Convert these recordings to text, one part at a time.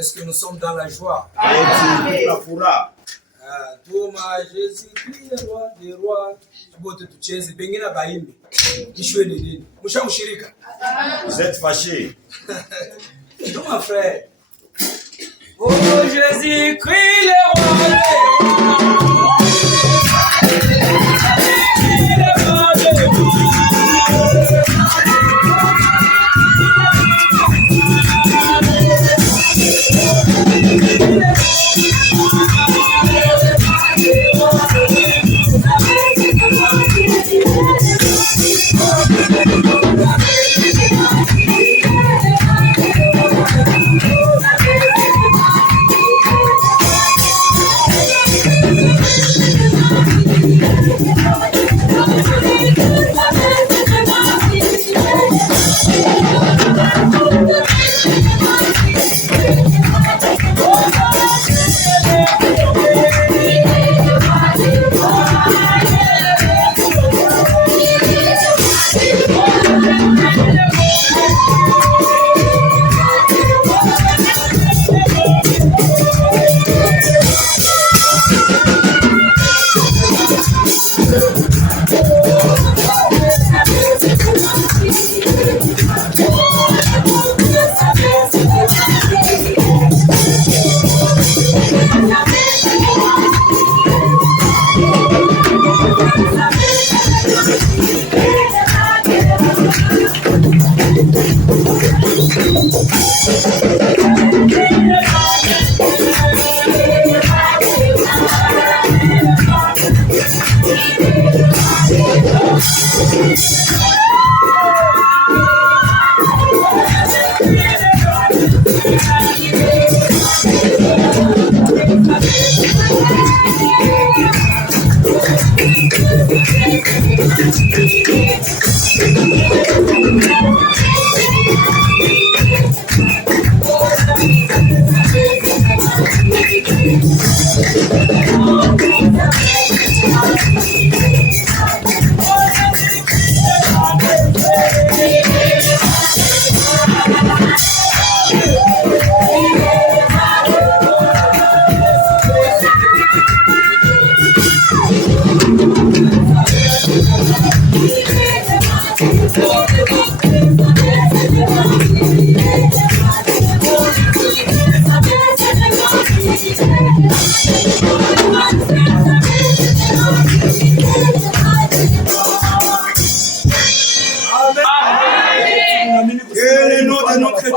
Est-ce que nous sommes dans la joie? Toma Jésus-Christ, le roi des rois. Vous êtes fâchés. Non, mon frère. Oh Jésus-Christ, le roi des rois.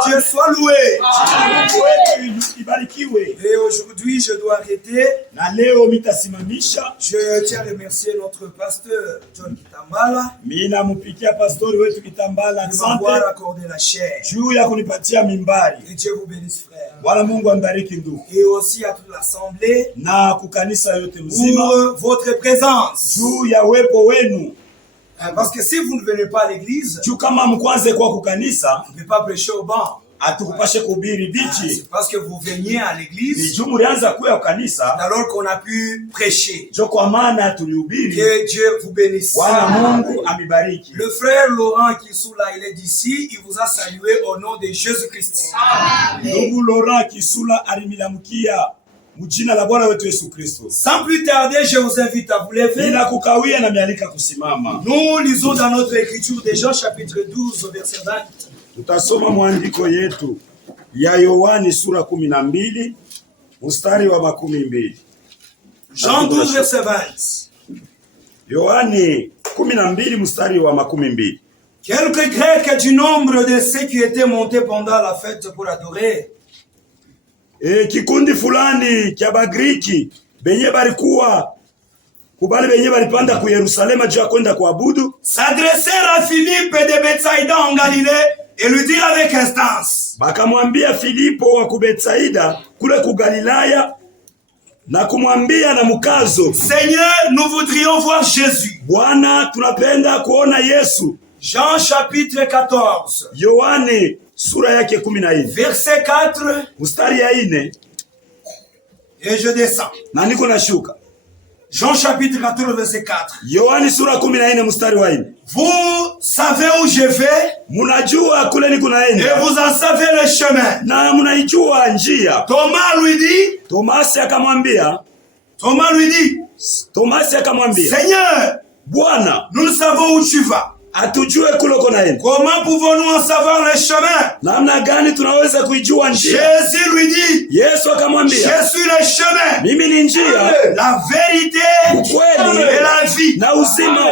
Dieu soit loué. Mungu wetu ibarikiwe. Et aujourd'hui, je dois arrêter. Na leo mitasimamisha. Je tiens à remercier notre pasteur John Kitambala. Mina mupikia pastori wetu Kitambala de m'avoir accordé la chair. juu ya kunipatia mimbari. Et Dieu vous bénisse, frère. Bwana Mungu ambariki ndugu. Et aussi à toute l'assemblée. Na kukanisa yote mzima. Pour votre présence. Juu ya uwepo wenu. Parce que si vous ne venez pas à l'église, juu kama mkwanze kwa kukanisa, on ne peut pas prêcher au banc. Atukupashe kuhubiri bichi. C'est parce que vous veniez à l'église. Juu mlianza kuya kanisa. Alors qu'on a pu prêcher. Jo kwa maana tulihubiri. Que Dieu vous bénisse. Bwana Mungu amibariki. Le frère Laurent Kisula, il est d'ici, il vous a salué au nom de Jésus-Christ. Ndugu Laurent Kisula alimilamukia mjina la Bwana wetu Yesu Kristo. Sans plus tarder, je vous invite à vous lever. Bila kukawia na mialika kusimama. Nous lisons dans notre écriture de Jean chapitre 12 verset 20. Tutasoma mwandiko yetu ya Yohani sura 12 mstari wa 12. Jean 12 verset 20. Yohani 12 mstari wa 12. Quelques Grecs du nombre de ceux qui étaient montés pendant la fête pour adorer. Kikundi fulani kya Bagriki benye balikuwa kubali benye balipanda ku Yerusalema juu ya kwenda kuabudu, s'adressèrent à Philippe de Bethsaïda en Galilée et lui dirent avec instance. Bakamwambia Filipo wa ku Bethsaida kule ku Galilaya na kumwambia na mukazo, Seigneur, nous voudrions voir Jésus. Bwana, tunapenda kuona Yesu. Jean chapitre 14. Yohane sura yake 14. Verset 4. Mstari ya 4. Et je descends. Na niko nashuka. Jean chapitre 14 verset 4. Yohane sura 14 mstari wa 4. Vous savez où je vais? Munajua kule niko naenda. Et vous en savez le chemin. Na munaijua njia. Thomas lui dit. Thomas akamwambia. Seigneur, Bwana, nous savons où tu vas. Atujue kule uko naenda. Comment pouvons-nous en savoir le chemin? Namna gani tunaweza kuijua njia? Jésus lui dit. Yesu akamwambia, je suis le chemin. Mimi ni njia, la vérité ukweli et la vie. Na uzima.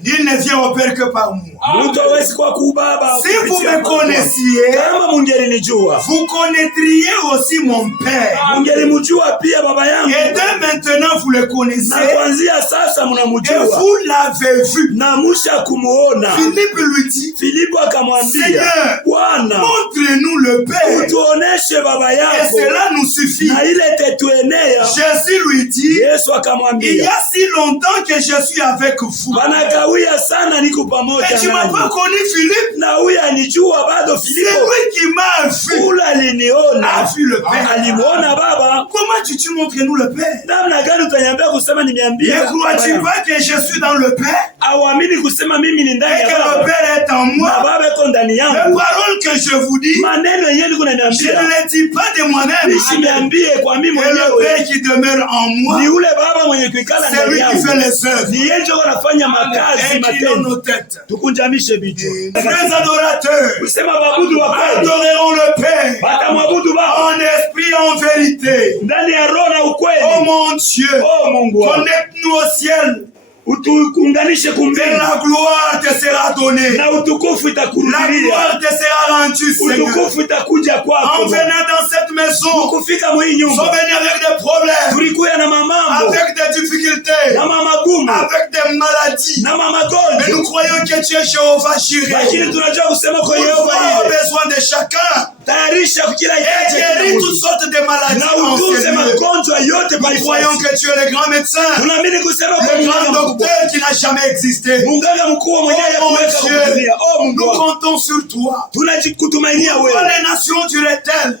Nul ne vient au Père que par moi. Mtu hawezi kwa kubaba. Si vous me connaissiez, kama mungelinijua, vous connaîtriez aussi mon Père. Mungelimjua pia baba yangu. Et dès maintenant vous le connaissez. Na kuanzia sasa mnamjua. Et vous l'avez vu. Na musha kumuona. Philippe lui dit. Filipo akamwambia, Seigneur, Bwana, montre-nous le Père. Utuoneshe baba yako. Et cela nous suffit. Na ile tetuenea. Jésus lui dit. Yesu akamwambia, il y a si longtemps que je suis avec vous. Banakawia sana niko pamoja nawe. Et tu m'as pas connu Philippe? Na huyu anijua bado Filipo. C'est lui qui m'a vu. Ula aliniona. A vu le Père. Alimuona baba. Comment tu montres-nous le Père? Namna gani utaniambia kusema nimeambia? Ne crois-tu pas que je suis dans le Père? Awamini kusema mimi ni ndani ya baba. Et que le Père est en moi. Na baba iko ndani yangu. Les paroles que je vous dis. Maneno yenyewe niko naniambia. Je ne les dis pas de moi-même. Nisimiambie kwa mimi mwenyewe. Et le Père qui demeure en moi. Ni ule baba mwenye kuikala ndani yangu. C'est lui qui fait les œuvres. Ni yeye ndio anafanya makazi matendo. Tukunjamishe vichwa. Les adorateurs. Usema babudu wa kweli. Adoreront le Père. Batamwabudu baba. En esprit en vérité. Ndani ya roho na ukweli. Oh mon Dieu. Oh Mungu. Connecte-nous au ciel. Utuunganishe kumbele. La gloire te sera donnée. Na utukufu itakurudia. La gloire te sera rendue, Seigneur. Utukufu itakuja kwako. En venant dans cette maison. Kufika mwa hii nyumba. Sont venus avec des problèmes. Tulikuya na mamambo. Avec des difficultés. Na mamagumu. Avec des maladies. Na mamagonjwa. Mais nous croyons que tu es Jéhovah Jireh. Lakini tunajua kusema kwa Yehova Jireh. Besoin de chacun. Tayarisha kila hitaji. Guéris toutes sortes de maladies. Na utunze magonjwa yote pa. Nous croyons que tu es le grand médecin. Tunaamini kusema kwa le grand docteur qui n'a jamais existé. Munganga mkuu mwenye hakuweka kutumia. Oh Mungu. Nous comptons sur toi. Tunajikutumainia wewe. Pourquoi les nations diraient-elles?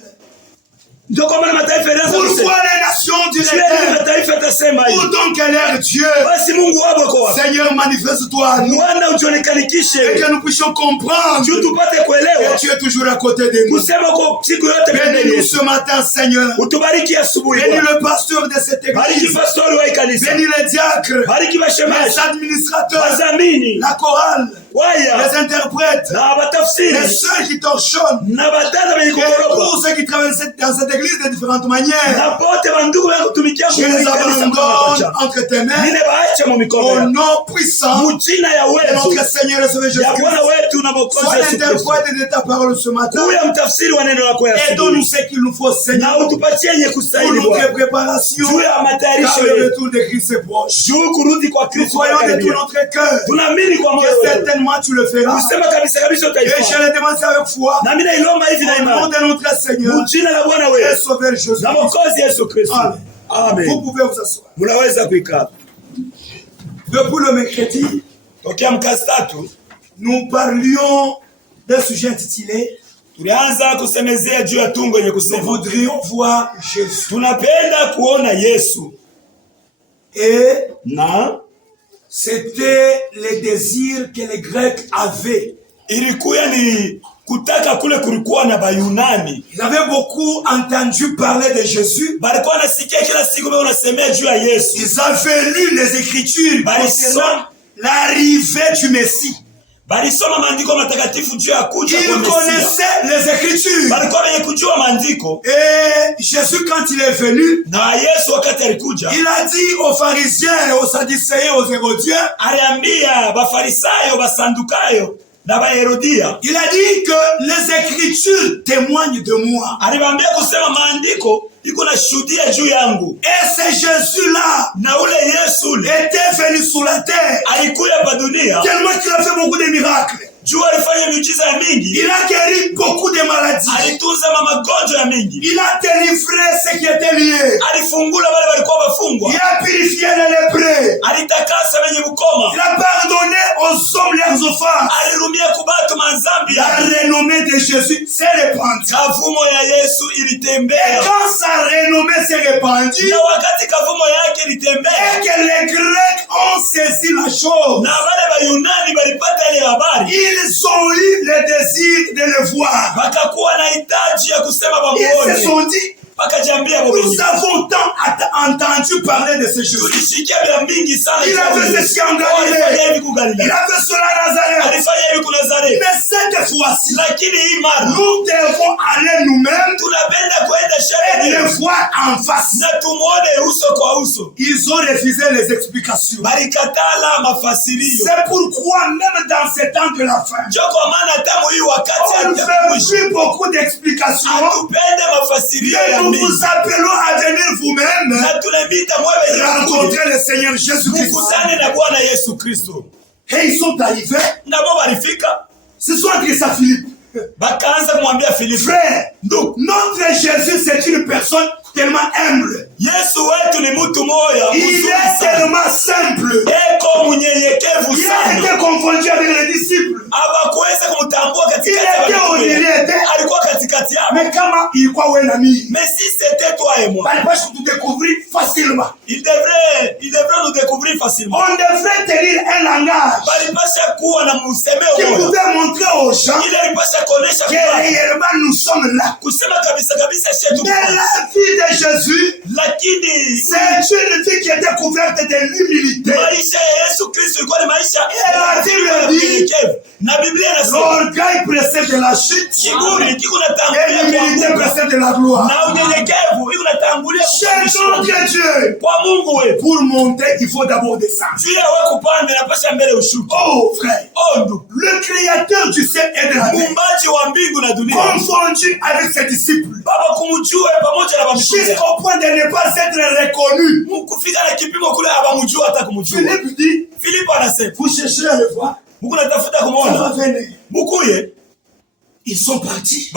Pourquoi les nations diraient-elles? Où donc est leur Dieu? Seigneur, manifeste-toi à nous. Et que nous puissions comprendre que tu es toujours à côté de nous. Bénis-nous ce matin, Seigneur. Bénis le pasteur de cette église. Bénis les diacres. Les administrateurs. La chorale. Les interprètes. Les sœurs qui t'enchonnent. Et tous ceux qui travaillent dans cette église de différentes manières. Je les abandonne entre tes mains. Au nom puissant de notre Seigneur et Sauveur Jésus-Christ. Sois l'interprète de ta parole ce matin. Et donne-nous ce qu'il nous faut, Seigneur, pour notre préparation. Car le retour de Christ est proche. Nous croyons de tout notre cœur que certainement tu le feras. Et je le demande avec foi. Au nom de notre Seigneur et Sauveur Jésus-Christ. Amen. Vous pouvez vous asseoir. Depuis le mercredi, nous parlions d'un sujet intitulé nous voudrions voir Jésus. Et c'était les désirs que les Grecs avaient. Ils avaient beaucoup entendu parler de Jésus. Ils avaient lu les Écritures concernant l'arrivée du Messie. Ils connaissaient les Écritures. Et Jésus, quand il est venu, il a dit aux pharisiens, aux sadducéens, aux hérodiens, il a dit que les Écritures témoignent de moi. Et c'est Jésus-là était venu sur la terre tellement qu'il a fait beaucoup de miracles. Il a guéri beaucoup de maladies. Il a délivré ce qui était lié. Il a purifié les lépreux. Il a pardonné aux hommes leurs offenses. La renommée de Jésus s'est répandue. Et quand sa renommée s'est répandue, et que les Grecs ont saisi la chose, ils ont eu le désir de le voir. Ils se sont dit, nous avons tant entendu parler de ce Jésus. Il avait ceci en Galilée. Il avait cela à Nazareth. Mais cette fois-ci, nous devons aller nous-mêmes et le voir en face. Ils ont refusé les explications. C'est pourquoi même dans ces temps de la fin, on ne fait plus beaucoup d'explications. Nous vous appelons à venir vous-même rencontrer le Seigneur Jésus-Christ. Et ils sont arrivés. Ce sont adressés à Philippe. Frère, notre Jésus, c'est une personne tellement humble. Il est tellement simple. Il a été confondu avec les disciples. Il était au milieu. Mais comment il croit un ami? Mais si c'était toi et moi, il peut nous découvrir facilement. Il devrait nous découvrir facilement. On devrait tenir un langage qui pouvait montrer aux gens que réellement nous sommes là. Mais la vie de Jésus, c'est une vie qui était couverte de l'humilité. Et la Bible dit, l'orgueil précède de la chute et l'humilité précède de la gloire. Cherchons Dieu. Pour monter, il faut d'abord descendre. Oh frère, le créateur du ciel et de la terre, confondu avec ses disciples, jusqu'au point de ne pas être reconnu. Philippe dit, vous cherchez à le voir. Ça va venir. Ils sont partis.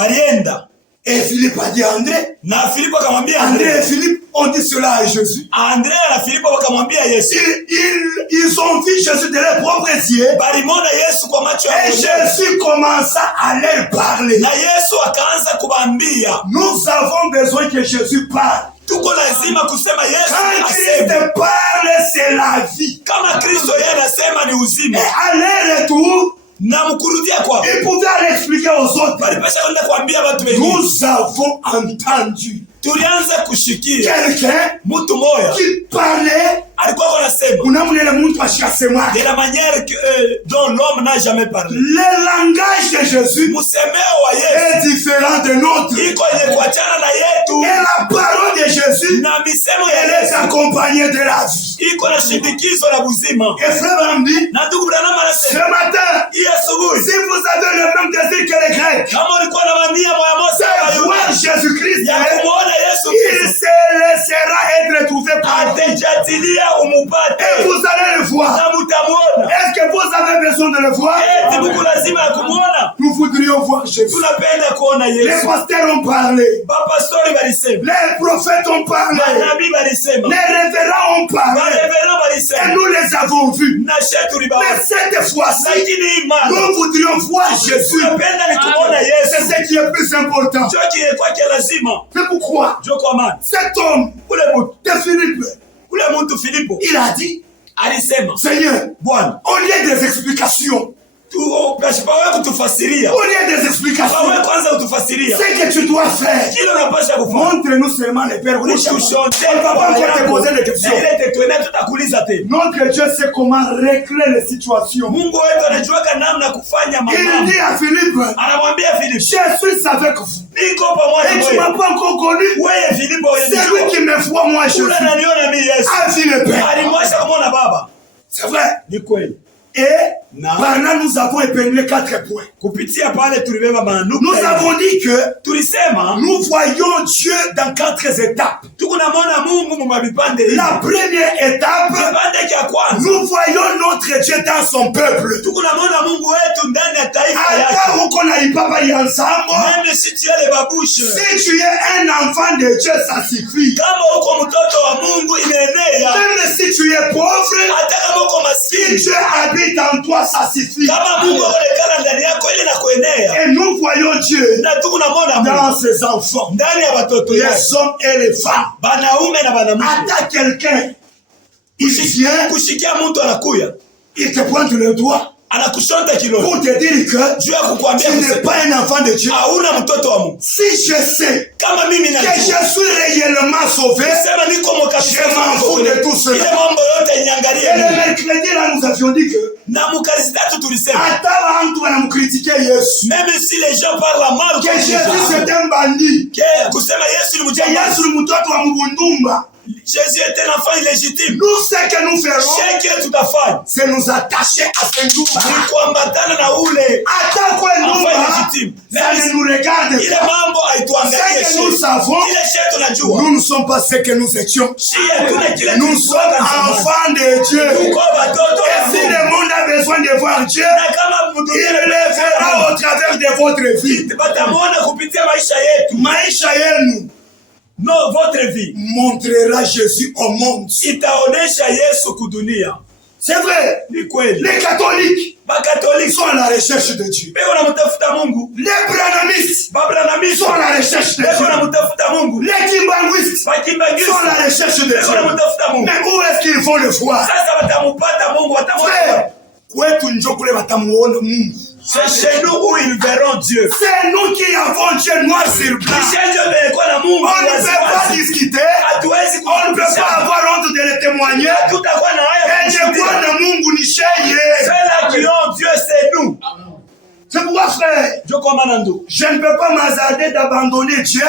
Et Philippe a dit à André. André et Philippe ont dit cela à Jésus. Ils ont vu Jésus de leurs propres yeux. Et Jésus commença à leur parler. Nous avons besoin que Jésus parle. Quand Christ parle, c'est la vie. Et à leur retour, Na mkurudia kwa. Il pouvait aller expliquer aux autres. Walipasha kwenda kuambia watu wengine. Nous avons entendu. Tulianza kushikia. Quelqu'un Mtu moya. Qui parlait. Alikuwa anasema. Unamwona mtu ashasema. De la manière que dont l'homme n'a jamais parlé. Le langage de Jésus. Msemeo wa Yesu. Est différent de notre. Iko yenye kuachana na yetu. Et la parole de Jésus. Na misemo ya elle est accompagnée de la vie. Iko na shindikizo la buzima. Et frère Amdi. Na ndugu Branham anasema. Ce matin. Si vous avez le même désir que les Grecs. Kama ulikuwa na mania moya moja ya voir Jésus-Christ. Ya kumuona Yesu. Il se laissera être trouvé par vous. Atajatilia umupate. Et vous allez le voir. Na mutamuona. Est-ce que vous avez besoin de le voir? Mungu lazima kumuona. Nous voudrions voir Jésus. Tunapenda kuona Yesu. Les pasteurs ont parlé. Bapastori balisema. Les prophètes ont parlé. Manabii balisema. Les révérends ont parlé. Révérends balisema. Et nous les avons vus. Na shetu libaona. Mais cette fois-ci, lakini imani. Nous voudrions voir Jésus. Tunapenda ni kumuona Yesu. C'est ce qui est plus important. Ndio kile kwa lazima. C'est pourquoi cet homme de Philippe, il a dit, Seigneur, au lieu des explications, au lieu des explications, c'est que tu dois faire. Montre-nous seulement les pères. On ne va pas encore te poser des questions. Notre Dieu sait comment régler les situations. Il dit à Philippe, je suis avec vous. Et tu ne m'as pas encore connu. C'est lui qui me voit, moi je suis. À Philippe. C'est vrai. Et pendant nous avons épinglé 4 points. Nous avons dit que nous voyons Dieu dans 4 étapes. La première étape, nous voyons notre Dieu dans son peuple. Si tu es un enfant de Dieu, ça suffit. Même si tu es pauvre, si Dieu habite en toi, ça suffit. Et nous voyons Dieu dans ses enfants, les hommes et les femmes. Attends quelqu'un, il vient, il te pointe le doigt pour te dire que tu n'es pas un enfant de Dieu. Si je sais que je suis réellement sauvé, je m'en fous de tout cela. Et le mercredi là, nous avions dit que même si les gens parlent mal, que Jésus c'est un bandit, Jésus est un enfant illégitime. Nous, ce que nous ferons, c'est nous attacher à ce Ndumba. Attends quoi Ndumba, ça ne nous regarde pas. Ce que nous savons, nous ne sommes pas ce que nous étions. Nous sommes enfants de Dieu. Et si le monde a besoin de voir Dieu, il le verra au travers de votre vie. Maisha yenu. Non, votre vie montrera Jésus au monde. C'est vrai. Les catholiques sont à la recherche de Dieu. Les branhamistes sont à la recherche de Dieu. Les kimbanguistes sont à la recherche de Dieu. Mais où est-ce qu'ils vont le voir? Frère, c'est chez nous où ils verront Dieu. C'est nous qui avons Dieu noir sur blanc. On ne peut pas discuter. On ne peut pas avoir honte de le témoigner. Ceux-là qui ont Dieu, c'est nous. C'est pourquoi, frère, je ne peux pas m'hasarder d'abandonner Dieu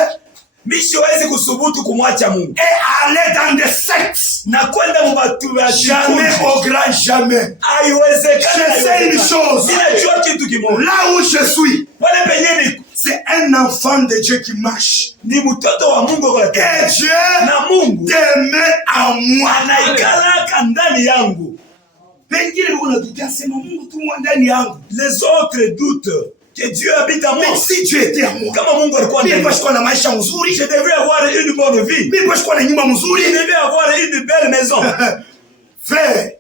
et aller dans des sectes. Jamais au grand jamais. Je sais une chose. Là où je suis, c'est un enfant de Dieu qui marche. Et Dieu demeure en moi. Les autres doutent que Dieu habite en moi. Mais si Dieu était en moi, je devrais avoir une bonne vie. Je devrais avoir une belle maison. Frère,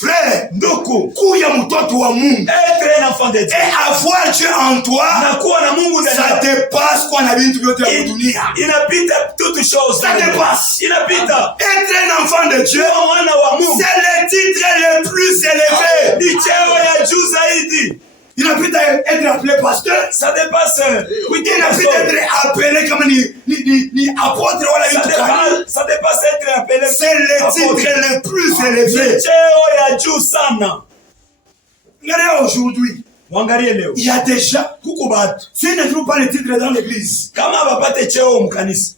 Frère, ndugu, kuya mtoto wa Mungu, être un enfant de Dieu, et avoir Dieu en toi, na kuwa na Mungu ndani ça yako, dépasse kwa na vitu vyote vya dunia. inapita toute chose, Ça dépasse. inapita. Être un enfant de Dieu, Kuwa mwana wa Mungu c'est le titre le plus élevé. ni cheo ya juu zaidi. Il a pu être appelé pasteur. Ça dépasse. Il a pu être appelé comme ni apôtre wala vitu gani. Ça dépasse être appelé. C'est le titre le plus élevé. Ni cheo ya juu sana. Regardez aujourd'hui. Mwangalie leo. Il y a déjà kuko batu. S'ils ne trouvent pas le titre dans l'église, kama bapate cheo mkanisa,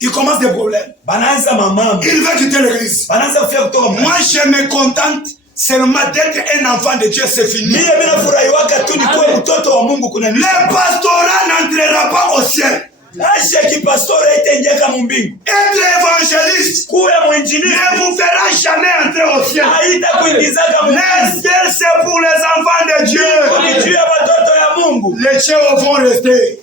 il commence des problèmes. Banaanza mamambo. Il va quitter l'église. Banaanza kufia kutoka. Moi je me contente seulement d'être un enfant de Dieu, c'est fini. Mimi nafurahiwaka tu ni kuwa mtoto wa Mungu kuna nini. Le pastorat n'entrera pas au ciel. Asha kipastora itaingia kama mbingu. Être évangéliste kuwa mwinjilisti ne vous fera jamais entrer au ciel. Haitakuingiza kama le ciel c'est pour les enfants de Dieu. Ni juu ya watoto ya Mungu. Les cieux vont rester.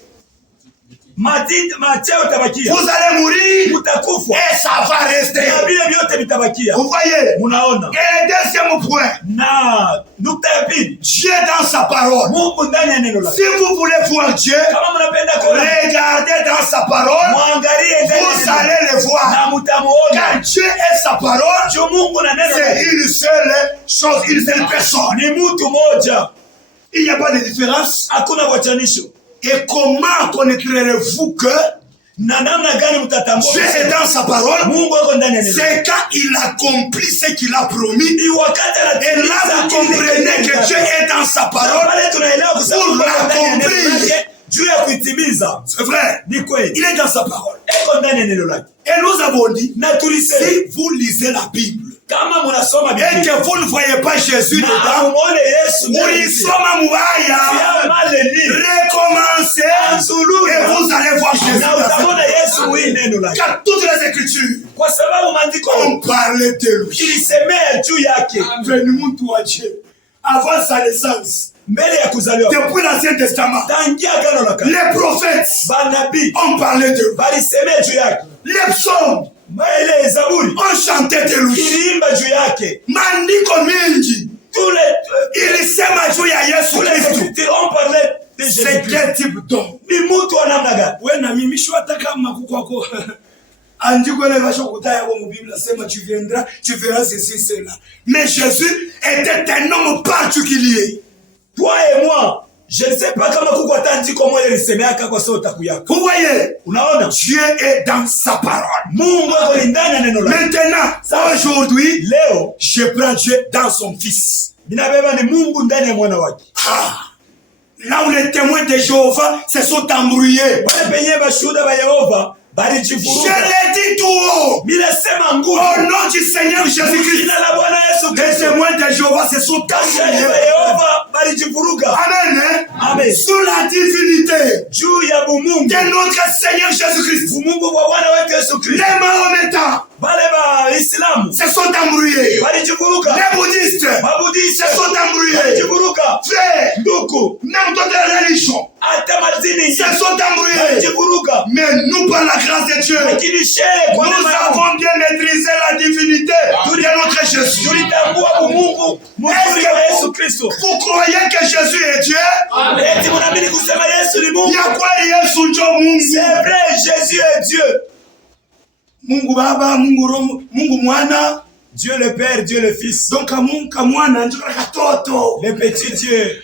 Macheo tabakia. Vous allez mourir. Mutakufa. Et ça va rester. Na vile vyote vitabakia. Vous voyez? Munaona. Et le deuxième point. Na nukta ya pili. Dieu dans sa parole. Mungu ndani ya neno lake. Si vous voulez voir Dieu, kama mnapenda kuona, regardez dans sa parole. Muangalie ndani. Vous allez le voir. Na mutamuona. Car Dieu est sa parole. Jo Mungu na neno lake. C'est une seule chose, une seule personne. Ni mtu moja. Il n'y a pas de différence. Hakuna wachanisho. Et comment connaîtrez-vous que Dieu est dans sa parole? C'est quand il accomplit ce qu'il a promis. Et là, vous comprenez que Dieu est dans sa parole pour l'accomplir. C'est vrai. Il est dans sa parole. Et nous avons dit, si vous lisez la Bible, et que vous ne voyez pas Jésus dedans, recommencez et vous allez voir Jésus dedans. Car toutes les Écritures ont parlé de lui. Venons à Dieu avant sa naissance. Depuis l'Ancien Testament, les prophètes ont parlé de lui. Les psaumes ont chanté de lui. Maandiko mingi ilisema juu ya Yesu Kristo. C'est quel type d'homme? Wewe na mimi sio hata kama kukwako andiko ile vasho kutaya kwa Biblia sema tu viendras, tu verras ceci cela. Mais Jésus était un homme particulier. Toi et moi, je ne sais pas comment kuko tanti comment il semeaka kwa sota kuyako. Vous voyez? Unaona? Dieu est dans sa parole. Mungu ako ndani ya neno lake. Maintenant, aujourd'hui, leo, je prends Dieu dans son fils. Ninabeba ni Mungu ndani ya mwana wake. Là où les témoins de Jéhovah se sont embrouillés. Wale penye bashuhuda ba Yehova bali chifuruka. Je l'ai dit tout haut. Ninasema nguvu. Au nom du Seigneur Jésus-Christ. Jina la Bwana Yesu Kristo. Les témoins de Jéhovah se sont embrouillés. Yehova bali chifuruka. Amen. Amen. Sous la divinité juu ya bumungu de notre Seigneur Jésus-Christ. Bumungu wa Bwana wetu Yesu Kristo. Les Mahométans bale ba Islam se sont embrouillés. bali chifuruka. Les bouddhistes se sont embrouillés. Bali chifuruka. Frère, ndugu, même d'autres religions se sont embrouillés. Mais nous, par la grâce de Dieu, nous avons bien maîtrisé la divinité de notre Jésus. Vous croyez que Jésus est Dieu? Il y a quoi Yesu njo Mungu? C'est vrai, Jésus est Dieu. Mungu Baba, Mungu Roho, Mungu Mwana. Dieu le Père, Dieu le Fils. Donc Mungu Mwana njo katoto. Le petit Dieu.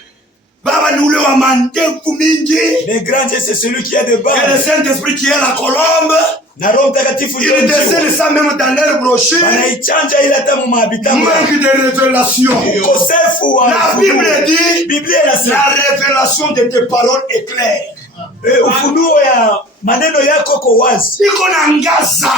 Baba ni ule wa mandevu mingi. Le grand Dieu c'est celui qui a de bas. Et le Saint-Esprit qui est la colombe. Na Roho Mtakatifu il décèle ça même dans leur brochure. Anaichanja ile hata mumabita. Manque de révélation. Ukosefu wa la Bible dit, Biblia inasema la révélation de tes paroles est claire. Ufunuo ya maneno yako kwa wazi. Iko na ngaza.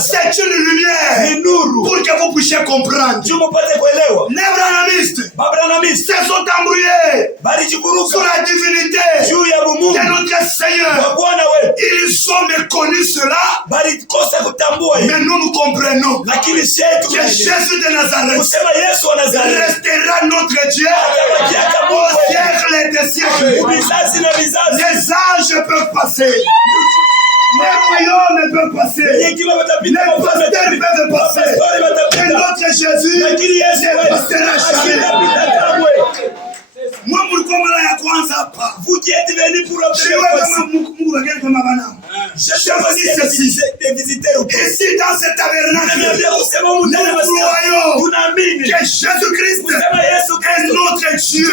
C'est une lumière. Ni nuru. Pour que vous puissiez comprendre. Tu mpate kuelewa. Les branamistes se sont embrouillés. Bali chifuruka. Sur la divinité. Juu ya bumungu. De notre Seigneur. Bwana wewe. Ils ont méconnu cela. Bali kosa kutambua. Mais nous comprenons. Lakini shetu que Jésus de Nazareth. Kusema Yesu wa Nazareth. Restera notre Dieu. Au siècle des siècles. Vizazi na vizazi. Les âges peuvent passer. Les royaumes peuvent passer. Les pasteurs peuvent passer. Et notre Jésus ne passera jamais. Moi, vous qui êtes venus pour obtenir je choisis ceci. Ici, dans ce tabernacle, nous croyons que Jésus-Christ est notre Dieu.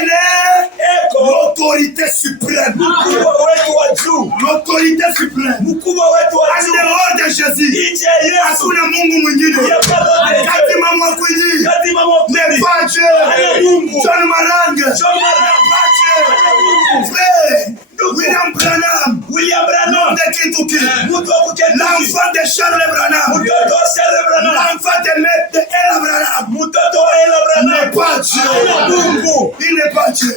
Il est l'autorité suprême. L'autorité suprême. En dehors de Jésus, hakuna Mungu mwingine. Katima mwakwili, n'est pas Dieu. John Marang, frère William Branham, de Kentucky, l'enfant de Charles Branham, l'enfant de Ella Branham, n'est pas Dieu. Il n'est pas Dieu.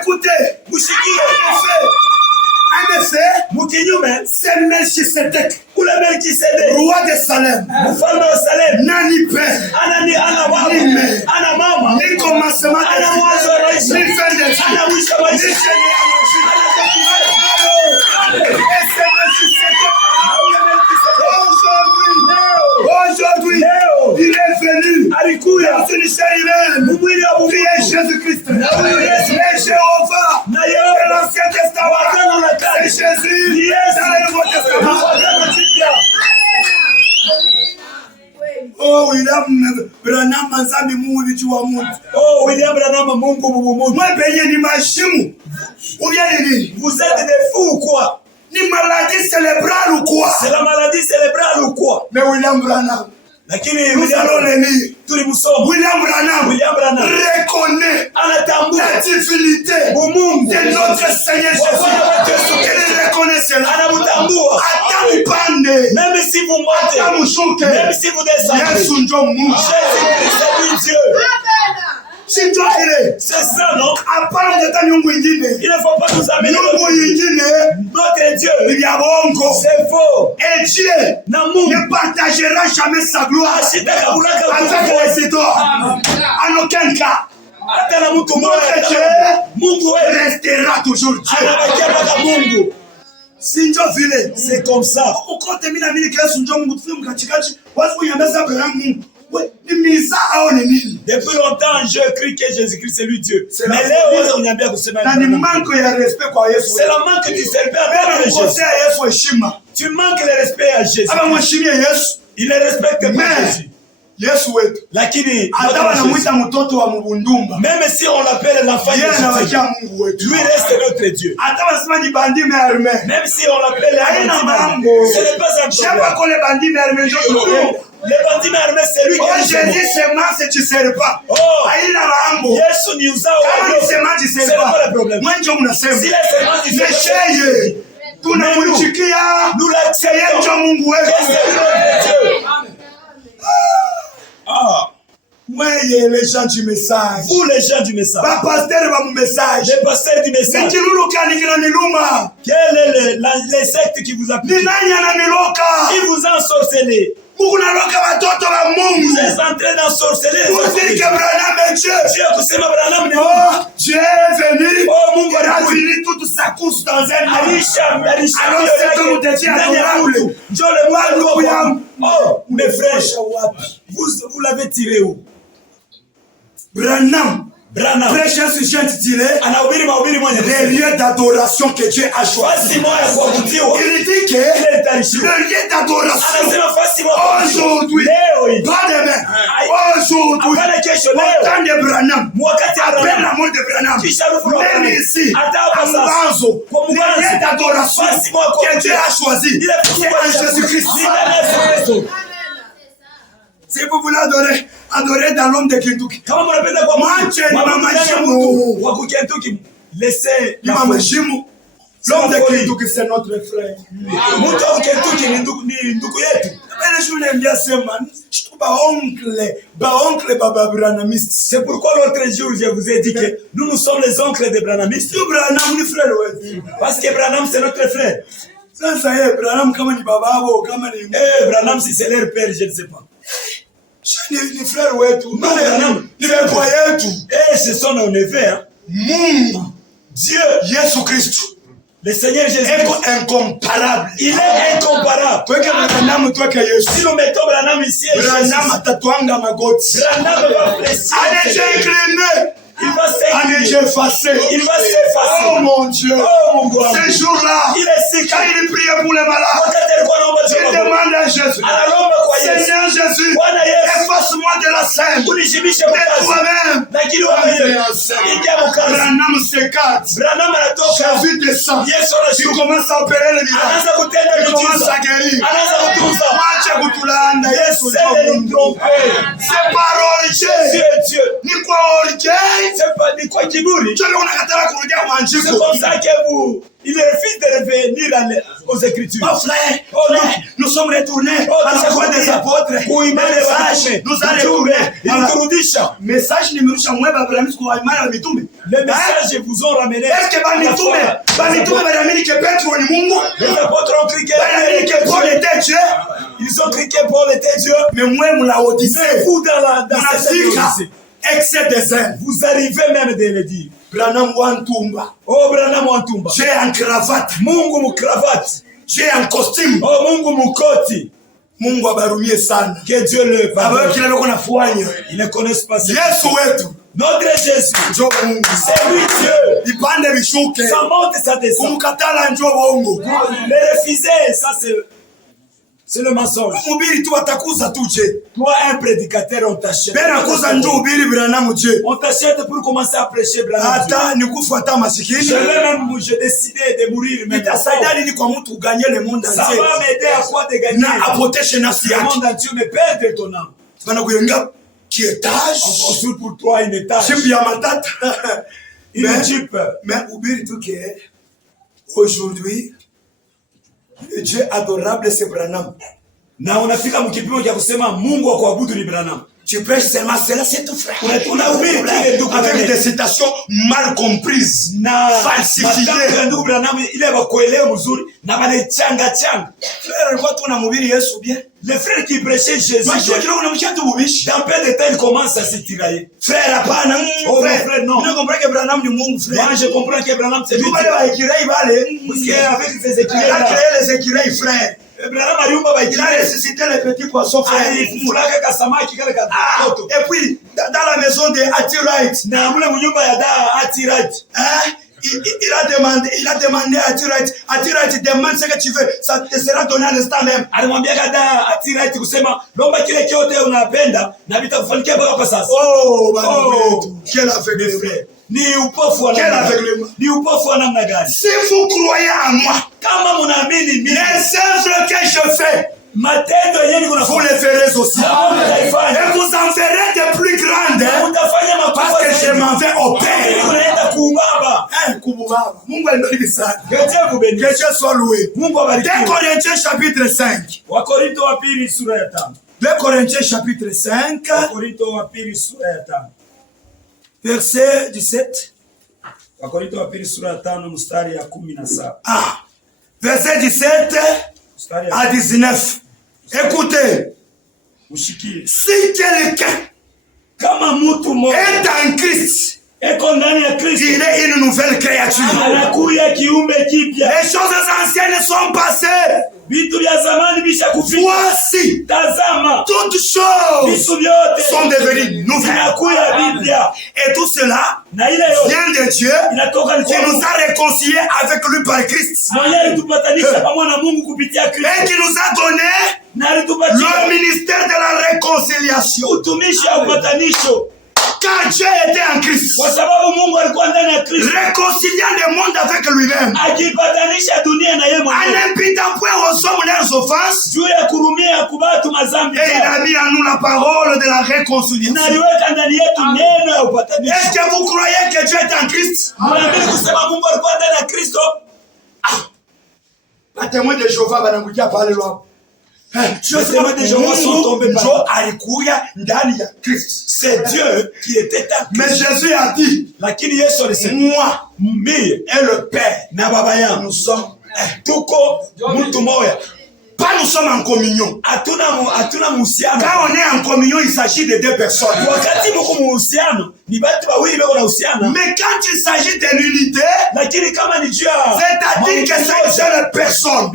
Écoutez, en effet, c'est Melchisedec, roi de Salem, Nani père, ni mère, ni commencement, ni fin de vie, aujourd'hui, il est venu dans une chair prier Jésus-Christ. Et Jéhovah, de l'Ancien Testament, c'est Jésus dans le Nouveau Testament. Oh, William Branham Manzami Mungu tu wa Mungu. Oh, William Branham Mungu Mungu. Moi payé ni machimu. Ou bien ni. Vous êtes des fous ou quoi? Ni maladie cérébrale ou quoi? C'est la maladie cérébrale ou quoi? Mais William Branham. Lakini William Branham reconnaît la divinité de notre Seigneur Jésus. Il reconnaît cela. Même si vous montez, même si vous descendez, Jésus-Christ est Dieu. C'est ça, non? Il ne faut pas nous amener notre Dieu. C'est faux. Et Dieu ne partagera jamais sa gloire avec les idoles. En aucun cas. Notre Dieu restera toujours Dieu. C'est comme ça. Depuis longtemps, je crie que Jésus-Christ est lui Dieu. Mais là, on a bien c'est le manque de respect du Jésus. Tu manques le respect à Jésus. Il ne respecte pas Jésus. Lakini même si on l'appelle l'enfant de Jésus, lui reste notre Dieu. Même si on l'appelle ce n'est pas un problème. Les bandits armés, c'est lui qui a dit Jésus semence, tu ne sers pas. Oh, Yesu ni uzao. C'est pas le problème. Si les semences du Seigneur, nous l'acceptons. Oui, les gens du message. Vous, les gens du message. Les pasteurs du message. Les pasteurs du message. Quelle est les sectes qui vous appliquent? Qui vous a ensorcelé? Vous êtes en train d'ensorceler les autres. Dieu est venu. Il a fini toute sa course dans un an. Alors c'est comme de Dieu à oh, mes frères, vous l'avez tiré où? Branham prêche un sujet intitulé les lieux d'adoration que Dieu a choisi. Il dit que le lieu d'adoration aujourd'hui, pas demain, aujourd'hui, au temps de Branham, après la mort de Branham, même ici, à Mbanzo, le lieu d'adoration que Dieu a choisi, c'est en Jésus-Christ. Si vous voulez adorer dans l'homme de Kentucky. Laissez l'homme de Kentucky, c'est notre frère. C'est pourquoi l'autre jour, je vous ai dit que nous sommes les oncles des branhamistes. Parce que Branham, c'est notre frère. Branham, si c'est leur père, je ne sais pas. Ni frère wetu, ni frère yetu. C'est son neveu. Mungu, Dieu, Yesu Kristo, Le Seigneur Jésus est incomparable. Il est incomparable. Si nous mettons Branham ici, Branham atatuanga magoti. Branham va presser. Il va s'effacer. Il va s'effacer. Oh mon Dieu. Oh mon Dieu. Ce jour-là, il est si quand il priait pour les malades, il demande à Jésus, Seigneur Jésus, efface-moi de la scène. Mais toi-même, Branham s'écarte. Jésus descend. Il commence à opérer le miracle. Il commence à guérir. C'est par orgueil. Ni quoi orgueil? C'est pas ni quoi kiburi. C'est comme ça que vous. Il refuse de revenir aux Écritures. Oh frère, nous sommes retournés à la voie des apôtres. Le message nous a retournés. Message numéro 1, les messages vous ont ramené. Est-ce que les apôtres ont crié que Paul était Dieu? Ils ont crié Paul était Dieu. Mais moi, je l'ai vous dans cette excès de zèle. Vous arrivez même de le dire. Branham Wantumba. Oh, Branham Wantumba. J'ai un cravate. Mungu mu cravate. J'ai un costume. Oh, Mungu mu koti. Mungu abarumie sana. Que Dieu le pardonne. Ils ne connaissent pas ça. Yesu wetu. Notre Jésus. C'est lui Dieu. Ça monte et ça descend. Le refuser, ça c'est le mensonge. Toi, un prédicateur, on t'achète. On t'achète pour commencer à prêcher Branham. J'ai décidé de mourir. Ça va m'aider à quoi de gagner le monde entier, mais perdre ton âme. On construit pour toi une étage. Une jeep. Mais aujourd'hui, le Dieu adorable c'est Branham. Na unafika mkipimo cha kusema Mungu wa kuabudu ni Branham. Tu prêches seulement cela, c'est tout frère. Avec des citations mal comprises, falsifiées. Il est kuelewa mzuri na banachanga changa. Frère, alikuwa tunamhubiri Yesu bien. Le frère qui prêchait Jésus. Dans peu de temps, il commence à se tirailler. Frère, apana. Oh, frère, non. Je comprends que Branham du monde, frère. Moi, je comprends que Branham, c'est lui. Avec ses écureuils, il a créé les écureuils, frère. Il a ressuscité les petits poissons, frère. Et puis, dans la maison de Atirite, il a demandé à Atirite, demande ce que tu veux, ça te sera donné à l'instant même. Oh, quel aveugle. Ni upofu wa namna gani? Si vous croyez en moi, kama munaamini mimi, les œuvres que je fais, matendo yenye vous les ferez aussi. Et vous en ferez de plus grandes, parce que je m'en vais au Père. Mungu alibariki sana. Que Dieu soit loué. 2 Corinthiens chapitre 5. 2 Corinthiens chapitre 5. Verset 17. Verset 17 à 19. Écoutez. Si quelqu'un est en Christ, il est une nouvelle créature. Les choses anciennes sont passées. Voici, toutes choses sont devenues nouvelles. Et tout cela vient de Dieu qui nous a réconciliés avec lui par Christ. Et qui nous a donné le ministère de la réconciliation. Car Dieu était en Christ, réconciliant le monde avec lui-même, en n'imputant point aux hommes leurs offenses, et il a mis en nous la parole de la réconciliation. Est-ce que vous croyez que Dieu est en Christ? Les témoins de Jéhovah vont parler là. C'est Dieu qui était en Christ. Mais Jésus a dit, moi et le Père, nous sommes Quand nous sommes en communion, quand on est en communion, il s'agit de deux personnes. Mais quand il s'agit de l'unité, c'est-à-dire que c'est une seule personne.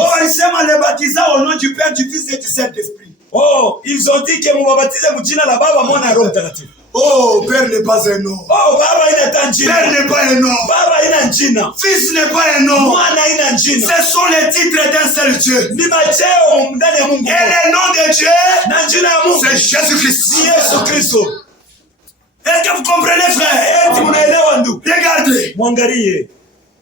On les baptisa au nom du Père, du Fils et du Saint-Esprit. Oh, ils ont dit que mubabatize mu jina la Baba, Mwana na Roho Mtakatifu. Oh, Père n'est pas un nom. Oh, Baba ina njina. Père n'est pas un nom. Baba ina njina. Fils n'est pas un nom. Mwana ina njina. Ce sont les titres d'un seul Dieu. Ni macheo ndani ya Mungu. Et le nom de Dieu, na njina ya Mungu, c'est Jésus-Christ. Yesu Kristo. Est-ce que vous comprenez, frère? Eti munaelewa ndugu? Regardez. Mwangalie.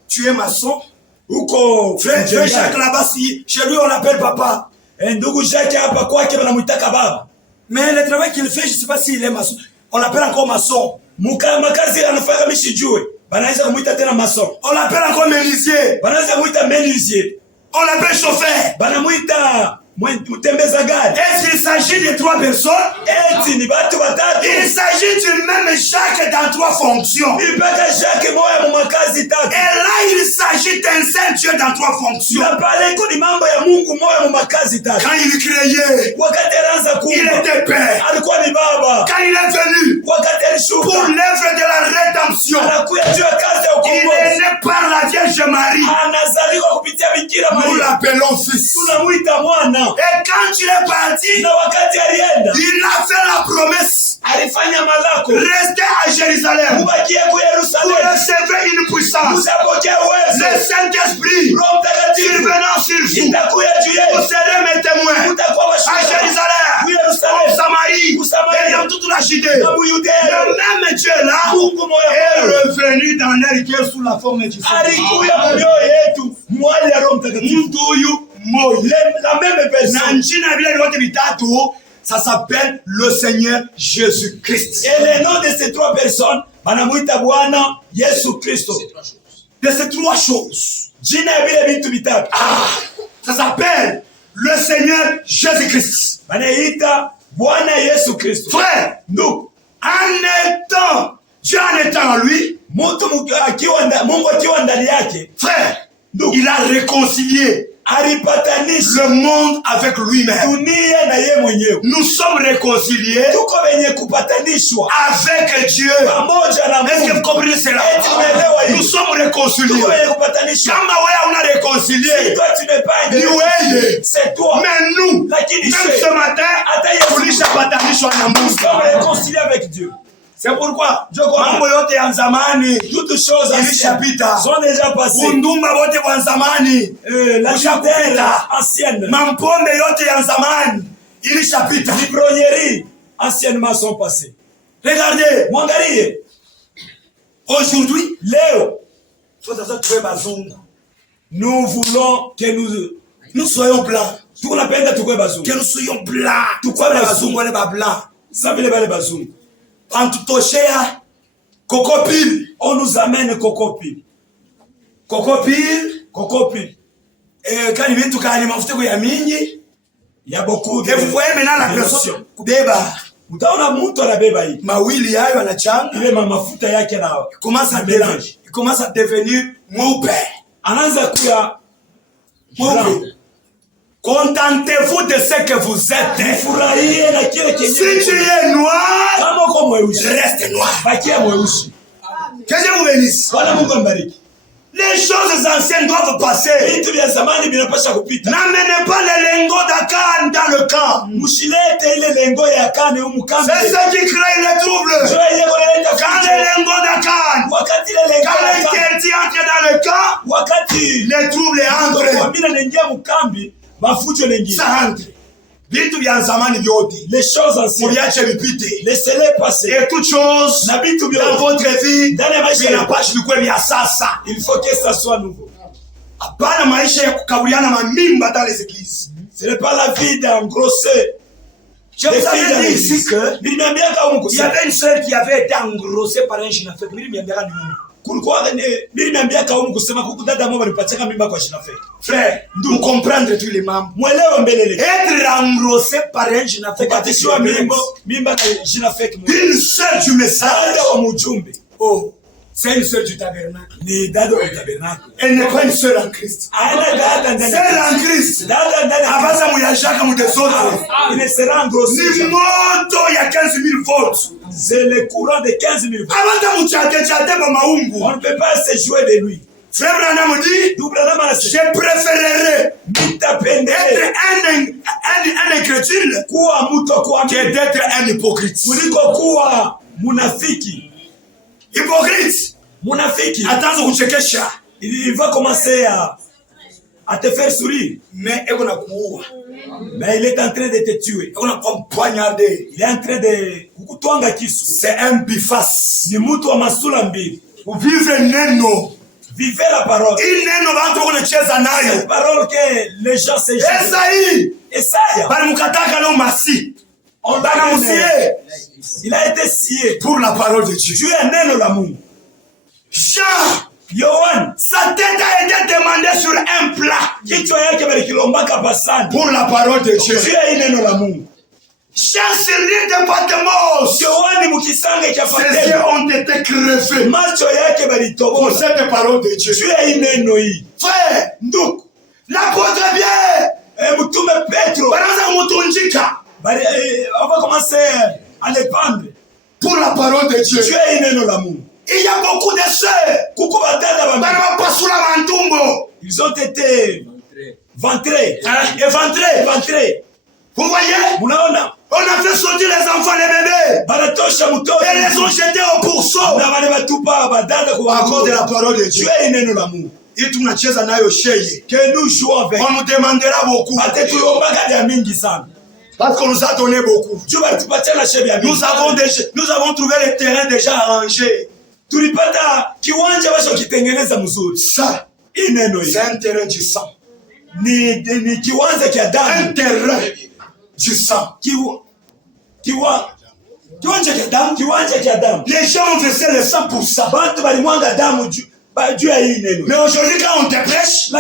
Tu es maçon. Uko frère Jacques là-bas, chez lui on l'appelle papa. Ndugu Jacques hapa kwake wanamuitaka baba. Mais le travail qu'il fait, je ne sais pas s'il est maçon. On l'appelle encore maçon. Makazi anafanya kama sijue. Banaweza kumuita tena maçon. On l'appelle encore menuisier. Banaweza kumuita menuisier. On l'appelle chauffeur. Banamuita mtembeza gari. Est-ce qu'il s'agit de trois personnes? Eti ni batu batatu. Il s'agit du même Jacques dans trois fonctions. Ipaka Jacques moya mu makazi tatu. Et là il s'agit d'un seul Dieu dans trois fonctions. Na pale iko ni mambo ya Mungu moya mu makazi tatu. Quand il créait, wakati anaanza kuumba, il était père. alikuwa ni baba. Quand il est venu, wakati alishuka pour l'œuvre de la rédemption, anakuja juu ya kazi ya ukombozi. Il est né par la Vierge Marie. Anazaliwa kupitia Bikira Maria. Nous l'appelons fils. Tunamuita mwana. Et quand il est parti, na wakati alienda, il a fait la promesse. Alifanya malako. Restez à Jérusalem. Mubakie ku Yerusalemu. Vous recevez une puissance. Mutapokea uwezo. Le Saint-Esprit. Roho Mtakatifu. Survenant sur vous. Itakuja juu yenu. Vous serez mes témoins. Mutakuwa à Jérusalem. Ku Yerusalemu. En Samarie. Et dans toute la Judée. Na Yudea. Le même Dieu là est revenu dans leur cœur sous la forme du Saint-Esprit. Alikuja mioyo yetu. Mwali ya Roho Mtakatifu. La même personne. Ça s'appelle le Seigneur Jésus-Christ. Et le nom de ces trois personnes, banamuita Bwana Yesu Kristo. De ces trois choses. Jina ya vile vitu vitatu. Ça s'appelle le Seigneur Jésus-Christ. Banaita Bwana Yesu Kristo. Frère, nous, en étant, Dieu en étant en lui, Mungu akiwa ndani yake, frère, il a réconcilié le monde avec lui-même. Nous sommes réconciliés avec Dieu. Est-ce que vous comprenez cela? Nous sommes réconciliés. Kama wewe una réconcilié, c'est toi. Mais nous, même ce matin, tulishapatanishwa na Mungu. Nous sommes réconciliés avec Dieu. C'est pourquoi mambo yote ya zamani toutes choses ilishapita, sont déjà passées. Undumba wote wa zamani la terre ancienne, mampombe yote ya zamani ilishapita, les bronzeries anciennement sont passées. Regardez, mwangalie aujourd'hui, leo nous voulons que nous soyons blancs. Que nous soyons blancs. Ça veut dire les bazungu. Pantutoshea kokopil. On nous amène kokopil. Kokopil. Et quand il vient tout cas, il m'a fait que il y a beaucoup de. Et vous voyez maintenant la personne kubeba. Utaona mtu anabeba hii. Mawili yayo anachanga. Ile mafuta yake na commence à mélanger. Il commence à devenir mweupe. Anaanza kuya mweupe. Contentez-vous de ce que vous êtes. Si tu es noir, reste noir. Que Dieu vous bénisse. Les choses anciennes doivent passer. N'amenez pas les lingots d'Akan dans le camp. C'est ce qui crée les troubles. Quand les lingots d'Akan, quand les Kerti entrent dans le camp, les troubles entrent. Les choses anciennes, laissez-les passer. Et toutes choses dans votre vie, il faut que ça soit nouveau. Ce n'est pas la vie d'engrosser. Je vous avais dit ici que il y avait une sœur qui avait été engrossée par un gynécologue. Frère, nous comprendre tous les membres. Être engrossé par un gynécologue. Une sœur du message. Oh, C'est une sœur du tabernacle. Ni dada wa tabernacle. Elle n'est pas une sœur en Christ. Sœur en Christ. Abaza muyashaka mudesota. Il ne sera engrossé. Ni moto ya 15 000 volts. C'est le courant de 15 000 volts. Abata muchate ba maungu. On ne peut pas se jouer de lui. Frère Branham dit, je préférerais être un incrédule que d'être un hypocrite. Hypocrite. Attends, il va commencer à te faire sourire. Mais il est en train de te tuer. Il est en train de... C'est un biface. Vous vivez neno. Vivez la parole. C'est la parole que les gens se jouent. Esaïe. Il a été scié pour la parole de Dieu. Dieu est né dans l'amour. Jean. Yohan. Sa tête a été demandée sur un plat. Pour la parole de Dieu. Dieu est né dans l'amour. Jean sur l'île de Patmos. Ses yeux ont été crevés pour cette parole de Dieu. Frère, l'apôtre Pierre. On va commencer à les pendre. Pour la parole de Dieu. Dieu est né dans l'amour. Il y a beaucoup de sœurs. Ils ont été ventrés. Éventrés. Vous voyez? On a fait sortir les enfants, les bébés. Et les ont jetés au pourceau. À cause de la parole de Dieu. Dieu est né dans l'amour. Que nous jouons avec. On nous demandera beaucoup. Parce qu'on nous a donné beaucoup. Nous avons trouvé les terrains déjà arrangés. Ça, c'est un terrain du sang. Un terrain du sang. Les gens ont versé le sang pour ça. Mais aujourd'hui quand on te prêche, on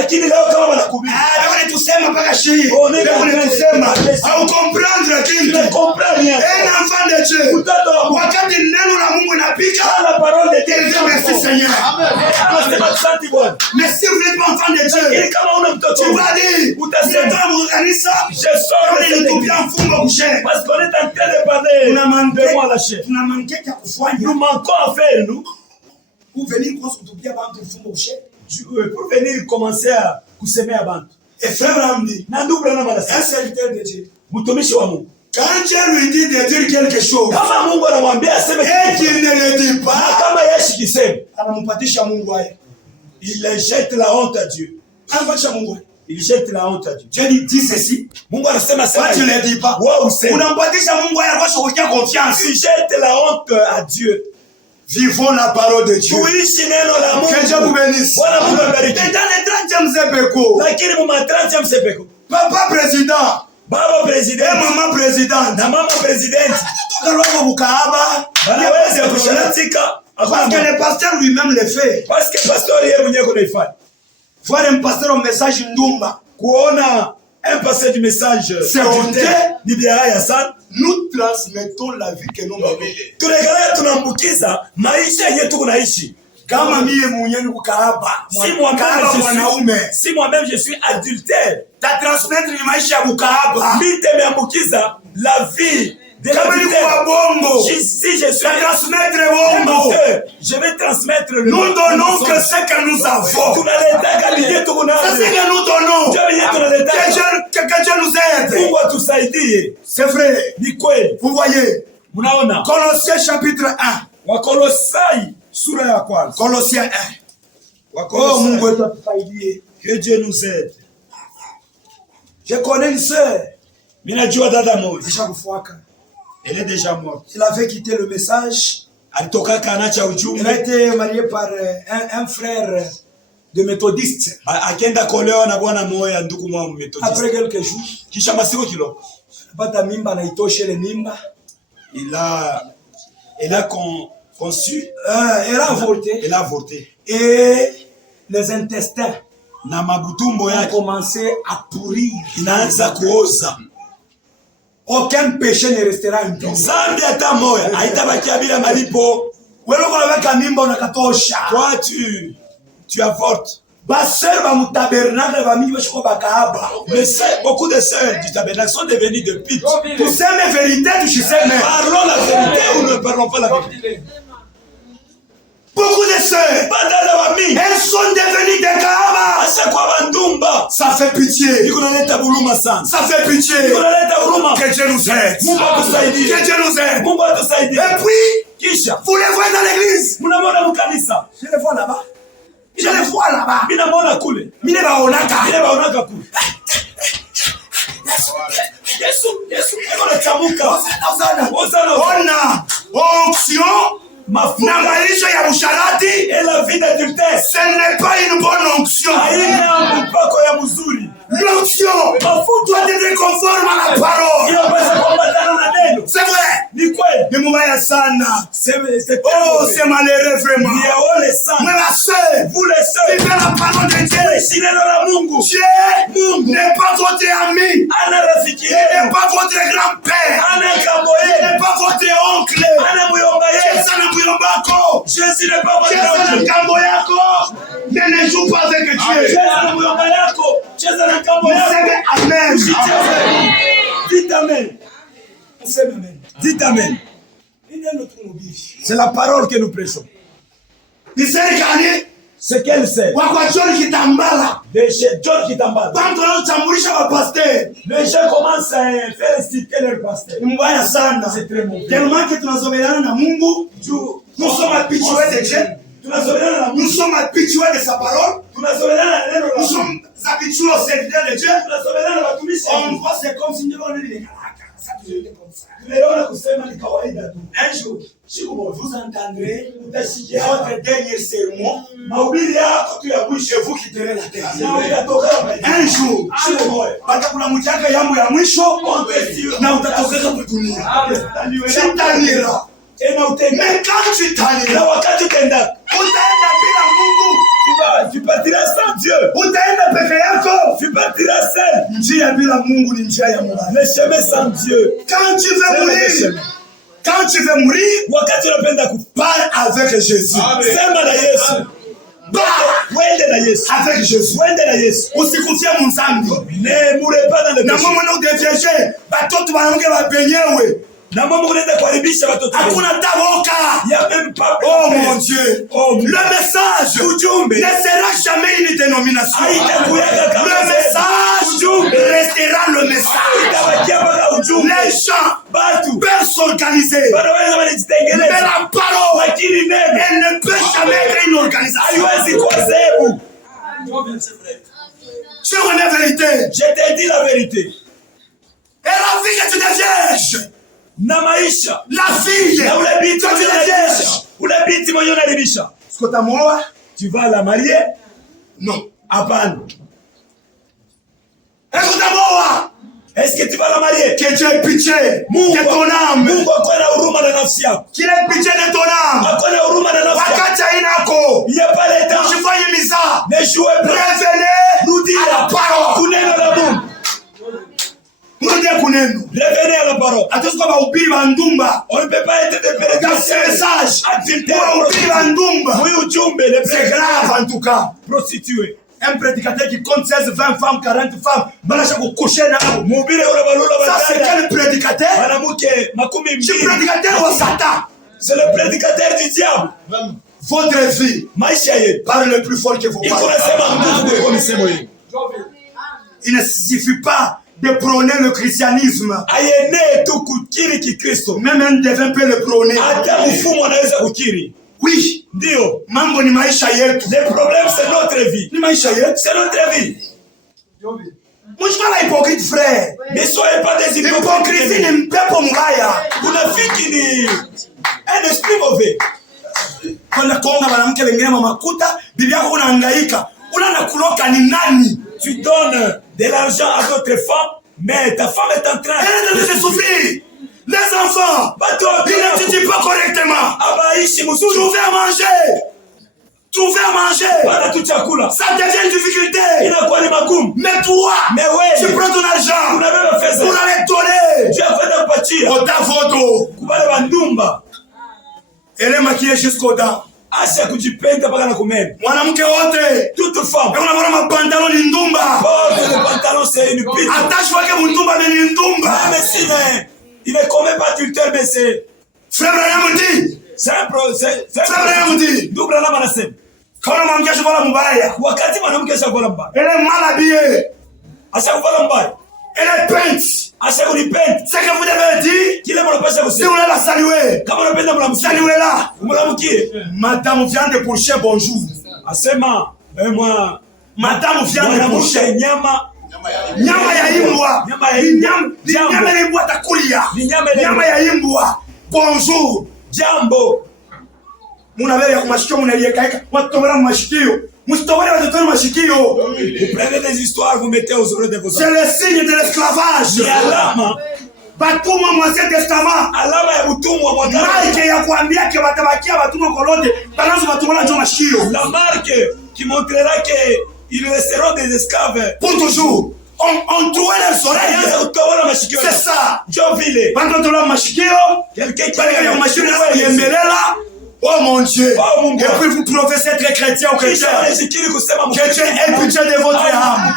comprendre un enfant de Dieu. Merci Seigneur. Mais si vous n'êtes pas enfant de Dieu, tu vas dire, parce qu'on est en train de parler. Nous manquons à faire, nous. Pour venir commencer à semer à bande. Et frère Ramdi, un serviteur de Dieu. Quand Dieu lui dit de dire quelque chose, et qu'il ne le dit pas, il jette la honte à Dieu. Il jette la honte à Dieu. Dieu dit ceci. Toi tu ne le dis pas. Il jette la honte à Dieu. Vivons la parole de Dieu. Que Dieu vous bénisse. Dans le 30e siècle, papa président, et maman présidente, parce que le pasteur lui-même le fait. Parce que le pasteur lui-même voir un pasteur au message Ndumba. Un passé du message, c'est honteux. Nous transmettons la vie que nous avons. Si moi-même je suis adultère, la vie de si je suis je vais transmettre le nous donnons que ce que nous avons. C'est ce que nous donnons. Que Dieu nous aide. C'est vrai. Vous voyez. Colossiens chapitre 1. Colossiens 1. Oh mon Dieu, que Dieu nous aide. Je connais une sœur. Elle est déjà morte. Il avait quitté le message. Elle a été mariée par un frère de méthodiste. Après quelques jours, elle a conçu. Elle a avorté. Elle a avorté. Et les intestins ont commencé à pourrir. Aucun péché ne restera impuni. Toi, tu avortes. Beaucoup de sœurs du tabernacle sont devenues de putes. Parlons la vérité ou ne parlons pas la vérité? Beaucoup de sœurs, elles sont devenues des kahaba. Ça fait pitié. Ça fait pitié. Que Dieu nous aide. Que Dieu nous aide. Et puis, vous les voyez dans l'église. Je les vois là-bas. Je les vois là-bas. On a onction. Maisha ya usharati et la vie d'adultère. Ce n'est pas une bonne onction. L'onction doit être conforme à la parole. C'est vrai. Ni mubaya sana. Oh, c'est malheureux vraiment. Mais ma soeur, vous les sœurs, vivez la parole de Dieu. Dieu n'est pas votre ami. Il n'est pas votre grand-père. Il n'est pas votre oncle. Jésus n'est pas votre oncle. Ne joue pas avec Dieu. Amen. Dites Amen. Dites Amen. C'est la parole que nous prêchons. C'est quelle c'est? Les gens commencent à faire citer leur pasteur. C'est très mauvais. Tellement que nous sommes habitués de Dieu. Nous sommes habitués de sa parole. Nous sommes habitués au serviteur de Dieu. On voit c'est comme si nous on est un jour, vous entendrez votre dernier sermon et vous quitterez la terre. Un jour, watakula mchanga yangu ya mwisho na utatokeza kwa dunia. Sitanira. Mais quand tu t'aniras, utaenda bila Mungu. Tu partiras sans Dieu. Utaenda peke yako. Tu partiras seul. Njia bila Mungu ni njia ya Mungu. Le chemin sans Dieu. Quand tu veux mourir, pars avec Jésus. Sema na Yesu. Wende na Yesu. Avec Jésus. Wende na Yesu. Usikutie mzambi. Ne mourrez pas dans le péché. Na mama na udejeje, batoto wanange wapenyewe. Hakuna taboka. Oh mon Dieu. Le message ne sera jamais une dénomination. Le message restera le message. Les gens peuvent s'organiser. Mais la parole, elle ne peut jamais être une organisation. Je connais la vérité. Je te dis la vérité. Et la vie que tu dégages. Na maisha la fille na ule binti mwenye unaribisha. Tu vas la marier? Non. Hapana. Est-ce que tu vas la marier? Que Dieu ait pitié de ton âme. Mungu akona huruma na nafsi yako. Qu'il ait pitié de ton âme. Akona huruma na nafsi yako. Wakati inako. Il n'y a pas le temps. Je vois Yemisa. Ne jouez pas. Revenez à la parole. Kunena la Mungu. Revenez à la parole. On ne peut pas être des prédicateurs. Ce message. C'est grave en tout cas. Prostituée. Un prédicateur qui compte 16, 20 femmes, 40 femmes. Ça c'est quel prédicateur? C'est le prédicateur au Satan. C'est le prédicateur du diable. Votre vie parle plus fort que vos paroles. Il ne suffit pas de prôner le christianisme. Même un devin peut le prôner. Oui. Mambo ni maisha yetu. Le problème c'est notre vie. Ni maisha yetu. C'est notre vie. Mujua la hypocrite frère. Ne soyez pas des hypocrites. Hypocrisie ni mpepo mbaya. Unafiki ni un esprit mauvais. Kwenda konga mwanamke wengine mamakuta, bibi yako unahangaika. Unakuloka ni nani? Tu donnes de l'argent à d'autres femmes, mais ta femme est en train de souffrir. Les enfants, ils n'étudient pas correctement. Trouver à manger. Ça devient une difficulté. Mais toi, tu prends ton argent pour aller donner. Elle est maquillée jusqu'aux dents. Acha kujipenda mpaka na kumema. Mwanamke wote. Toute femme. Unaona mapantalon ni ndumba. Porte le pantalon c'est une pute. Attache wake mundumba ni ndumba. Mais si il est comme pas adultère mais c'est Frère Branham dit. Frère Branham dit. Ndugu Branham anasema. Kama mwanamke ashavala mbaya. Wakati mwanamke ashavala mbaya. Elle est mal habillée. Ashavala mbaya. Elle est peinte. Ashakulipenda. C'est que vous devez dire. Kile mnapasha kusema. Si vous voulez la saluer. Kama unapenda mnamsalimia. Saluez-la. Mnamkie. Madame viande pour chien bonjour. Asema moi Madame viande pour chien. Nyama ya imbwa. Nyama ya imbwa takulia. Nyama ya imbwa. Bonjour. Jambo. Muna ya kumashikio munaliekaika. Watobera mashikio. Mustobera watoto mashikio. Vous prenez des histoires, vous mettez aux oreilles de vos enfants. C'est le signe de l'esclavage. Ni alama. Batumwa mw'Ancien Testament. Alama ya utumwa mwagano. Marque ya kuambia ke batabakia batumwa kolote. Banazo batumwa na njoo mashikio. La marque qui montrera que ils resteront des esclaves. Pour toujours. On trouve les oreilles. C'est ça. Jovile. Bandotolo mashikio. Quelqu'un qui a un mashikio yemelela. Oh mon Dieu. Oh mon Dieu. Et puis vous professez être chrétien ou chrétien. Chrétien est pitié de votre âme.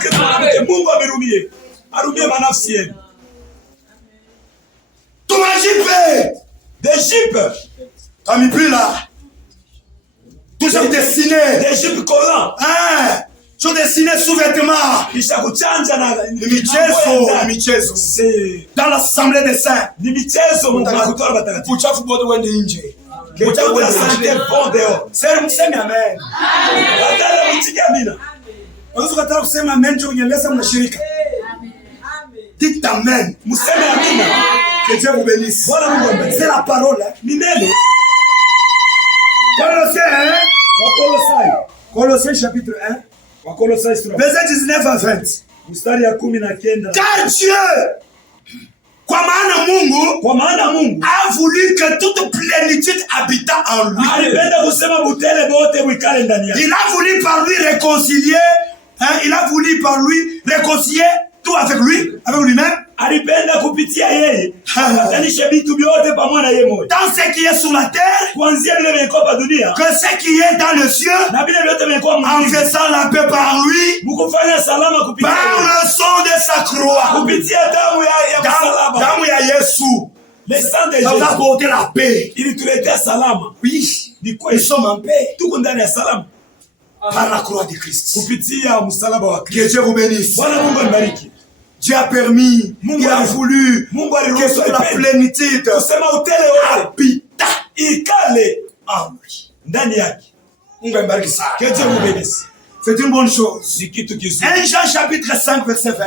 Mungu amerumie. Arumie manafsi yenu. Tumajipe. Des jupes. Comme plus là. Toujours dessiné. Des jupes collants. Hein. Toujours dessiné sous-vêtements. Michezo. C'est dans l'assemblée des saints. Ni michezo Mungu anakutoa batakatifu. Uchafu bote wende nje. Uchafu la santé bon dehors. Sema amen. Badala mtiki amina. Unaweza kutaka kusema amen ndio unyeleza mnashirika. Dites amen. Museme amina. Que Dieu vous bénisse. Voilà Mungu ameni. C'est la parole. Ni neno. Colossiens chapitre 1. Verset 19 à 20. Mstari ya 19. Car Dieu, kwa maana Mungu a voulu que toute plénitude habita en lui. Alipenda kusema butele bote bwikale ndani yake. Il a voulu par lui réconcilier, il a voulu par lui réconcilier tout avec lui-même. Alipenda kupitia yeye atanisha vitu vyote pamoja na yeye moja. Dans ce qui est sur la terre, kuanzia vile vilikuwa pa dunia, que ce qui est dans le ciel, na vile vyote vilikuwa en faisant la paix par lui, mkufanya salama kupitia par le sang de sa croix, kupitia damu ya msalaba, damu ya Yesu. Le sang de Jésus. Ça nous a apporté la paix. Il tuletea salama. Oui. Nous sommes en paix. Tuko ndani ya salama. Par la croix de Christ. Kupitia msalaba wa Kristo. Que Dieu vous bénisse. Bwana Mungu abariki. Dieu a permis, il a voulu que toute la plénitude habita ikale en lui. Ndani yake. Mungu abariki sana. Que Dieu vous bénisse. C'est une bonne chose. Ni kitu kizuri. 1 Jean chapitre 5 verset 20.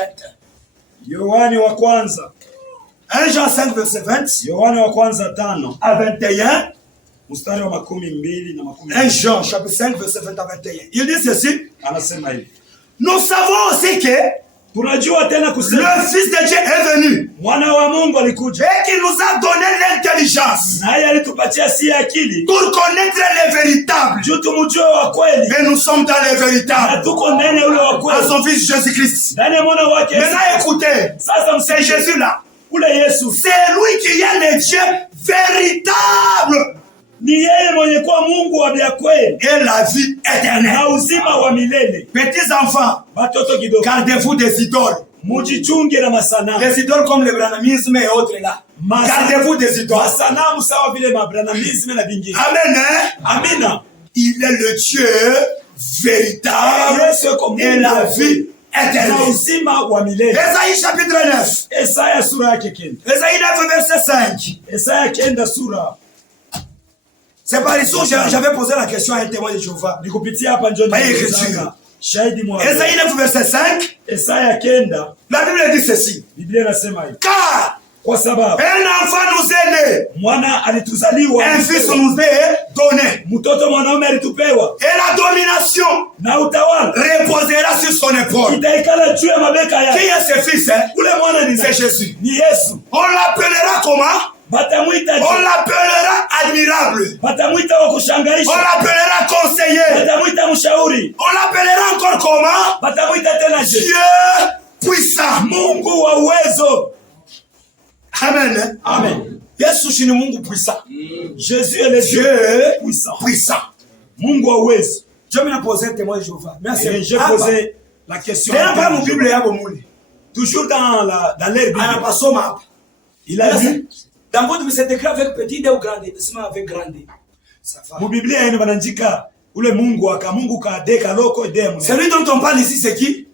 Yohani wa kwanza. 1 Jean 5 verset 20. Yohani wa kwanza 5 à 21. Mstari wa 12 na 10. 1 Jean chapitre 5 verset 20 à 21. Il dit ceci. Anasema hivi. Nous savons aussi que tunajua tena kusema le Fils de Dieu est venu. Mwana wa Mungu alikuja. Et qu'il nous a donné l'intelligence. Naye alitupatia si akili. Pour connaître les véritables. Juu tumjue wa kweli. Mais nous sommes dans les véritables. Na tuko ndani ya ule wa kweli. À son Fils Jésus-Christ. Ndani ya mwana wake. Maintenant écoutez. Sasa c'est Jésus là. Ule Yesu. C'est lui qui est le Dieu véritable. Ni yeye mwenye kuwa Mungu wa vya kweli. Et la vie éternelle. Na uzima wa milele. Petits enfants, batoto kidogo, gardez-vous des idoles. Mujichunge na masanamu. Les idoles comme le branamisme et autres là. Gardez-vous des idoles. Masanamu sawa vile mabranamisme na vingine. Amen. Amina. Il est le Dieu véritable et la vie éternelle. Na uzima wa milele. Esaïe chapitre 9. Esaya sura yake 9. Esaïe 9 verset 5. Esaya 9 sura. C'est par ici où j'avais posé la question à un témoin de Jéhovah. Nikupitia hapa njoni. Shahidi mwa. Esaïe 9 verset 5. Esaya 9. La Bible dit ceci. Biblia inasema hivi. Car kwa sababu un enfant nous est né. Mwana alituzaliwa. Un fils nous est donné. Mtoto mwanaume alitupewa. Et la domination na utawala reposera sur son épaule. Itaikala juu ya mabeka yake. Qui est ce fils? Ule mwana ni c'est Jésus. Ni Yesu. On l'appellera comment? On l'appellera admirable. On l'appellera conseiller. On l'appellera encore comment? Dieu puissant. Mungu wa uwezo. Amen. Amen. Yesu ni Mungu puissant. Jésus est le Dieu puissant. Mungu wa uwezo. Je me posé un témoin de Jéhovah. Merci. J'ai posé la question. Toujours dans l'air biblique. Il a vu. Dans votre Bible, c'est écrit avec petit D ou grand D. C'est avec grand D. Mu Biblia yenu banandika ule Mungu ka D kaloko D. Celui dont on parle ici, c'est qui?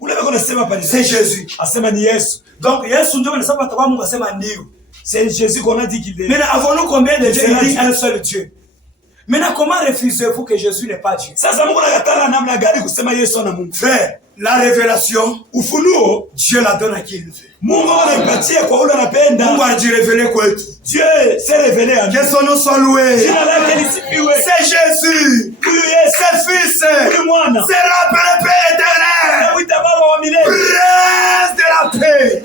C'est Jésus. Asema ni Yesu. Donc Yesu ndio anasema kwa Mungu asema ndio. C'est Jésus qu'on a dit qu'il est. Mais avons-nous combien de dieux? Il dit un seul Dieu. Maintenant, comment refusez-vous que Jésus n'est pas Dieu? Frère, la révélation, Dieu la donne à qui il veut. Mungu a dit révéler quoi? Dieu s'est révélé à nous. Que son nom soit loué. C'est Jésus. C'est le Fils. C'est le Père éternel. Prince de la paix.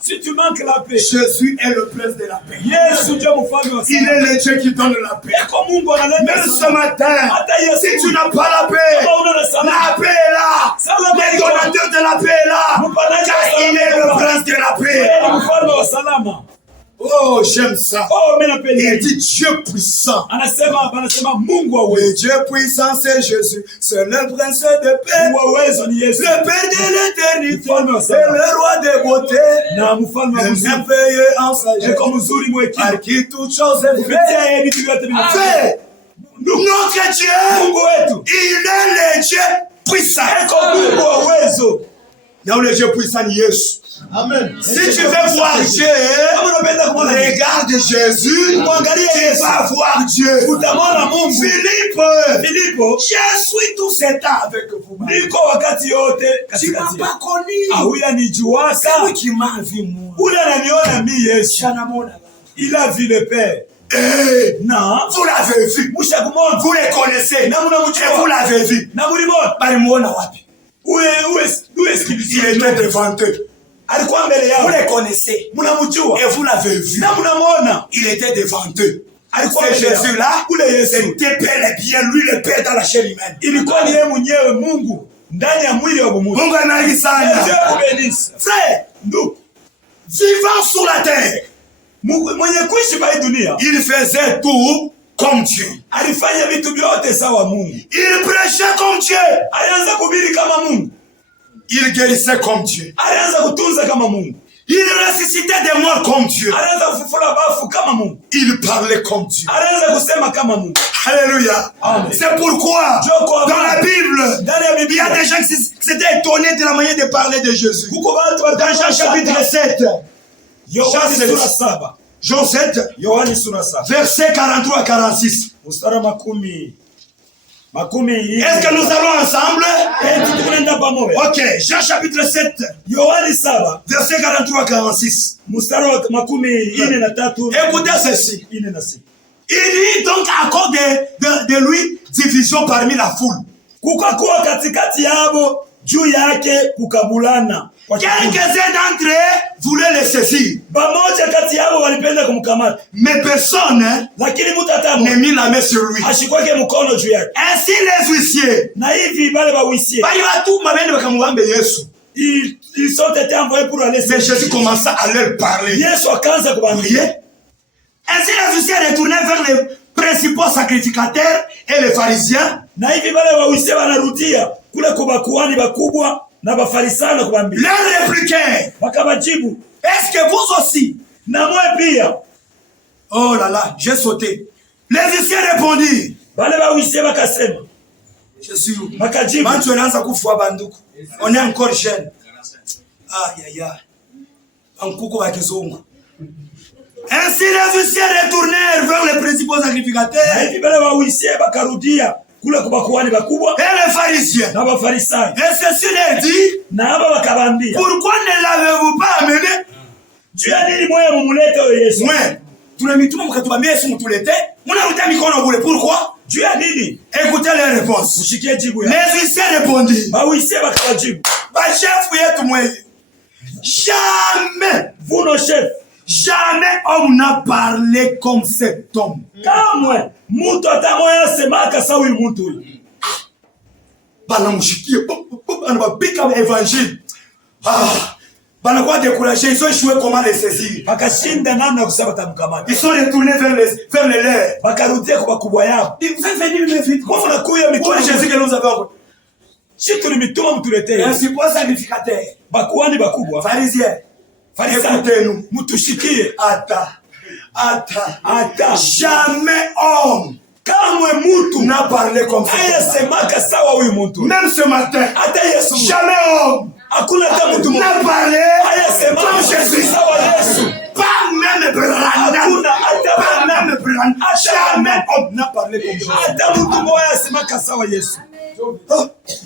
Si tu manques la paix, Jésus est le prince de la paix. Il est le Dieu qui donne la paix. Même ce matin, si tu n'as pas la paix, la paix est là. Le donateur de la paix est là. Car il est le prince de la paix. Oh, j'aime ça. Il dit Dieu puissant. Le Dieu puissant, c'est Jésus. C'est le prince de paix. Le Père de l'éternité. C'est le roi de beauté. Le merveilleux en sagesse. Par qui toute chose est faite. Notre Dieu, il est le Dieu puissant. Il y a le Dieu puissant, Yesu. Amen. Si tu veux voir Dieu, regarde Jésus, tu vas voir Dieu. Philippe, je suis tout ce temps avec vous. Tu ne m'as pas connu. C'est lui qui m'a vu, moi. Il a vu le Père. Non, vous l'avez vu. Vous les connaissez. Et vous l'avez vu. Où est-ce qu'il était devant eux? Vous les connaissez. Et vous l'avez vu. Il était devant eux. C'est Jésus-là. C'était bel et bien lui le Père dans la chair humaine. Frère, vivant sur la terre, il faisait tout comme Dieu. Il prêchait comme Dieu. Il guérissait comme Dieu. Il ressuscitait des morts comme Dieu. Il parlait comme Dieu. Alléluia. C'est pourquoi dans la Bible, il y a des gens qui s'étaient étonnés de la manière de parler de Jésus. Dans Jean chapitre 7. Jean 7, verset 43 à 46. Est-ce que nous allons ensemble? Ok, Jean chapitre 7, verset 43 à 46. Écoutez ceci. Il dit donc à cause de lui division parmi la foule. Quelques-uns d'entre eux voulaient le saisir. Mais personne n'a mis la main sur lui. Ainsi les huissiers, ils ont été envoyés pour aller. Mais Jésus commença à leur parler. Ainsi les huissiers retournèrent vers les principaux sacrificateurs et les pharisiens. Leur répliquèrent, est-ce que vous aussi? Oh là là, j'ai sauté. Les huissiers répondirent, Jésus, on est encore jeune. Aïe aïe aïe. Ainsi les huissiers retournèrent vers les principaux sacrificateurs et les pharisiens. Et ceci leur dit, pourquoi ne l'avez-vous pas amené? Pourquoi? Écoutez les réponses. Les huissiers répondirent, jamais, vous nos chefs, jamais on n'a parlé comme cet homme. Évangile. banakuwa découragés, ils ont échoué comment les saisir. Bakashinda namna kusema tamkamata. Ils sont retournés vers les leurs. Bakarudia kwa bakubwa yao. Ils veulent venir vite. Kwa nakuya mitume Jésus que nous avons. Si tulimituma mtuletee. Ainsi quoi sacrificateur. Bakuani bakubwa. Pharisiens. Écoutez-nous. Mutushikie. Attends. Jamais homme kamwe mutu n'a parlé comme ça. Ayasemaka sawa huyu muntu. Même ce matin. Hata Yesu. Jamais homme hakuna hata mtu n'a parlé ayasemaka Jésus. Sawa Yesu. Pas même Branham. Hakuna hata pas même Branham. Jamais homme n'a parlé comme ça. Hata mtu mmoja ayasemaka sawa Yesu.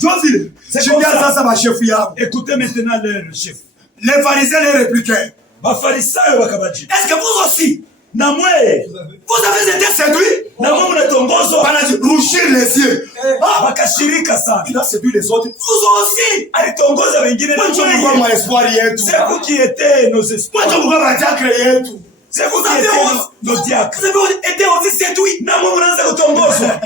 Joseph, je dis à ça ma chef yao. Écoutez maintenant leur chef. Les pharisiens les répliquaient. Bafarisayo bakabaji. Est-ce que vous aussi na mwe vous avez été séduits? Na mwe mnatongozwa rougir les yeux. Bakashirika sana. Il a séduit les autres. Vous aussi. Alitongoza wengine na mwe. Moi espoir yetu. C'est vous qui étiez nos espoirs. Moi madiacre yetu. C'est vous qui étiez nos diacres. Vous avez été aussi séduits. Na mwe mnaanza kutongozwa.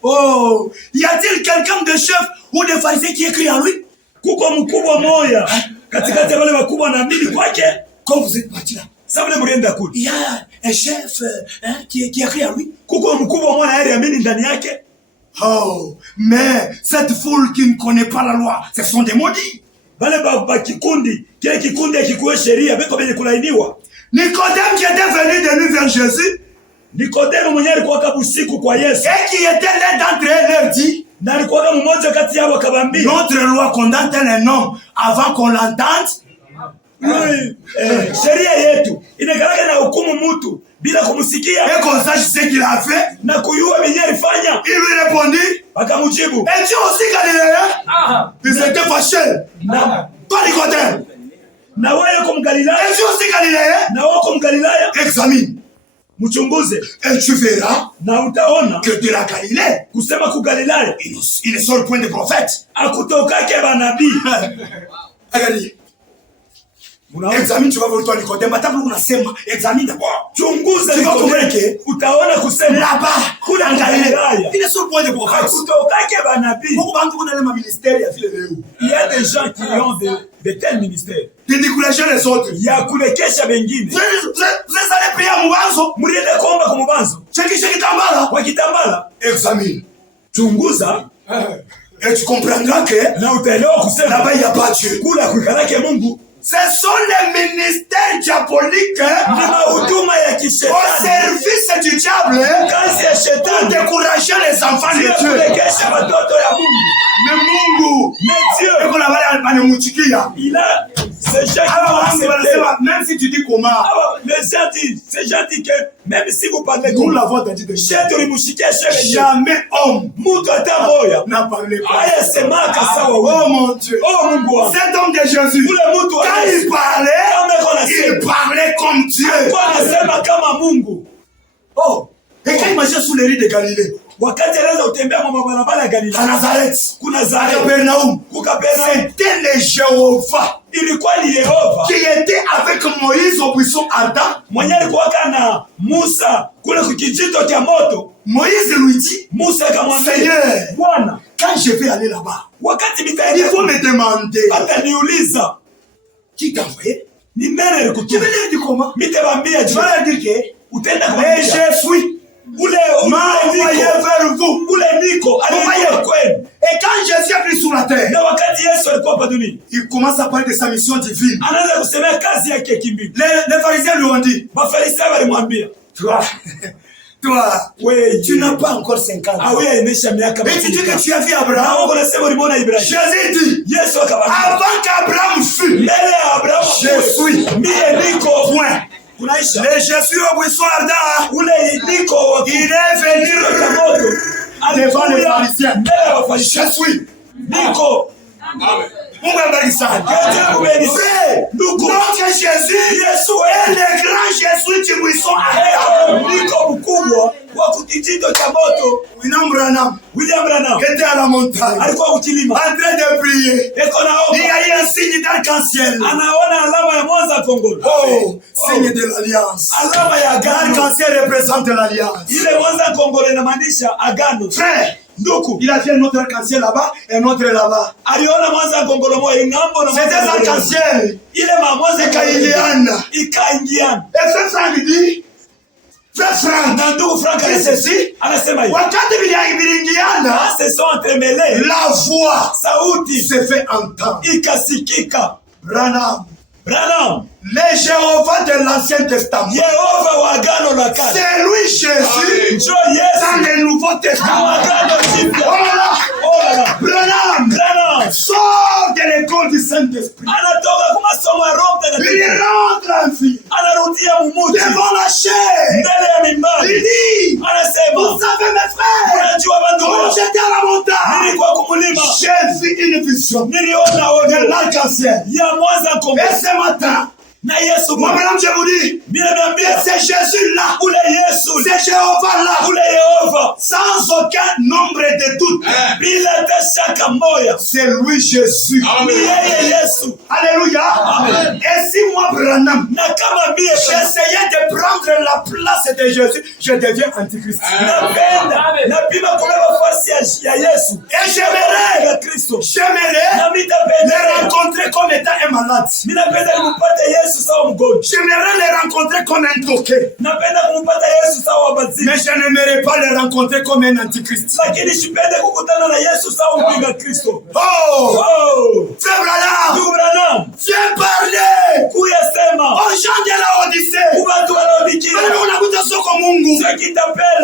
Oh, y a-t-il quelqu'un de chef ou de pharisien qui écrit en lui? Kuko mkubwa moya katikati ya wale wakubwa naamini kwake. Quand vous êtes parti là, il y a un chef qui écrit en lui. Kuko mkubwa moya aliamini ndani yake. Oh, mais cette foule qui ne connaît pas la loi, ce sont des maudits. Wale ba kikundi, kile kikundi akikuwe sheria beko benye kulainiwa. Nicodème qui était venu de nuit vers Jésus. Nicodème mwenye alikuwa kabusiku kwa Yesu. Et qui était l'un d'entre eux leur dit, na alikuwa mmoja kati yao akabambia, notre loi condamne un homme avant qu'on l'entende. Sheria yetu inakaraka na hukumu mtu bila kumsikia. Et qu'on sache ce qu'il a fait. Na kuyua mwenye alifanya. Il lui répondit. Akamjibu. Et tu aussi Galiléen? Ils étaient fâchés. Toi Nicodème. Na wewe comme Galilaya. Et tu aussi Galiléen? Na wewe comme Galilaya. Examine. Mchunguze. Et tu verras na utaona que de la Galilée, kusema ku Galilaya, il ne sort point de prophète. Akutokake banabii. Angalia. Examine, tu vas voir toi Nicodème, atabu unasema examine d'abord. Chunguza Nicodème, utaona kusema là-bas kuna Galilaya. Il ne sort point de prophète. Akutokake banabii. Pourquoi bantu kuna le ministère ya vile leo? Il y a des gens qui ont de tels ministères. De décourager les autres. Ya kulekesha wengine. Vous allez prier à Mubanzo. Muriende kuomba kwa Mubanzo. Cheki Kitambala. Kwa Kitambala. Examine. Chunguza. Et tu comprendras que na utaelewa kusema là-bas il n'y a pas Dieu. Kula kuikalake Mungu. Ce sont les ministères diaboliques au service du diable pour décourager les enfants de Dieu. Mais Mungu, il a ces gens même si tu dis comment, ces gens disent que même si vous parlez nous l'avons dit de jamais homme n'a parlé. Oh mon Dieu, cet homme de Jésus, quand il parlait comme Dieu. Oh, et quand il marchait sous les rues de Galilée, à Nazareth, à Capernaum, c'était le Jéhovah qui était avec Moïse au buisson ardent. Moïse lui dit, Seigneur, quand je vais aller là-bas, il faut me demander qui t'a envoyé. Tu veux leur dire comment? Tu vas leur dire que mais je suis m'envoyé vers vous. Et quand Jésus est venu sur la terre, il commence à parler de sa mission divine. Les pharisiens lui ont dit, toi, tu n'as pas encore 50 ans. Et tu dis que tu as vu Abraham. Jésus dit, avant qu'Abraham fût, je suis. Point. Le Jésus au buisson ardent, il est venu devant les pharisiens. Je suis. Notre Jésus est le grand Jésus du buisson ardent. William Branham était à la montagne en train de prier. Il y a eu un signe d'arc-en-ciel. Oh, signe de l'alliance. L'arc-en-ciel représente l'alliance. Frère, Nduku. Il a vu un autre arc-en-ciel là-bas et un autre là-bas. Aliona mwanza ngongolomo ingambo na C'est des arc-en-ciel. ile mwanza ikaingiana. Ikaingiana. Et frère Franck dit, frère Franck, na ndugu Frank ceci, anasema hivi. Wakati viliingiana, se sont entremêlés. la voix sauti se fait entendre. Ikasikika. Branham. Le Jéhovah de l'Ancien Testament. Yehova wa Agano la Kale. C'est lui Jésus dans le Nouveau Testament. Oh là là. Branham sort de l'école du Saint-Esprit. Il rentre en vie devant la chair. Il dit, vous savez mes frères, quand j'étais à la montagne, j'ai vu une vision de l'arc-en-ciel. Et ce matin, moi-même je vous dis, c'est Jésus-là, c'est Jéhovah-là, sans aucun nombre de doutes. C'est lui Jésus. Alléluia. Et si moi, Branham, j'essayais de prendre la place de Jésus, je deviens antichrist. Et j'aimerais le rencontrer comme étant un malade. J'aimerais les rencontrer comme un toqué. Mais je n'aimerais pas les rencontrer comme un antichrist. Oh! Frère Branham! Viens parler! Aux gens de la Odyssée!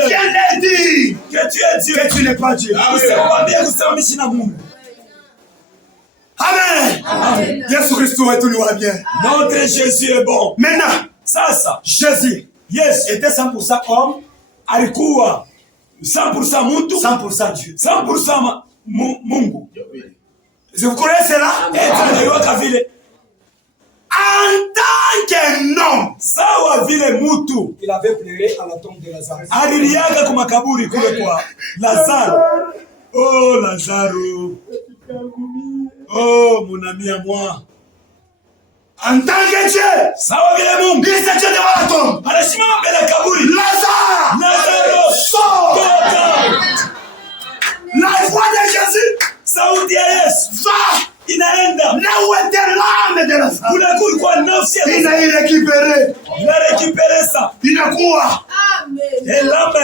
Viens leur dire que tu n'es pas Dieu. Amen. Jésus Christ est tout nous va bien. Notre Jésus est bon. Maintenant, Jésus était 100% homme, alikuwa 100% mtu, 100% Dieu. 100% Mungu. Vous connaissez cela? En tant qu'un homme, sawa vile mutu, il avait pleuré à la tombe de Lazare. Aliliaga kwa makaburi kule kwa Lazaro. Oh Lazaro. Oh mon ami à moi. En tant que Dieu, sawa vile Mungu, il s'est devant la tombe. Anasimama mbele ya kaburi. Lazaro, sort. La voix de Jésus, sauti ya Yesu, va. Inaenda. Là où était l'âme de Lazare, kule kulikuwa nafsi ya il a récupéré. Il a récupéré ça. Inakuwa. Et l'âme,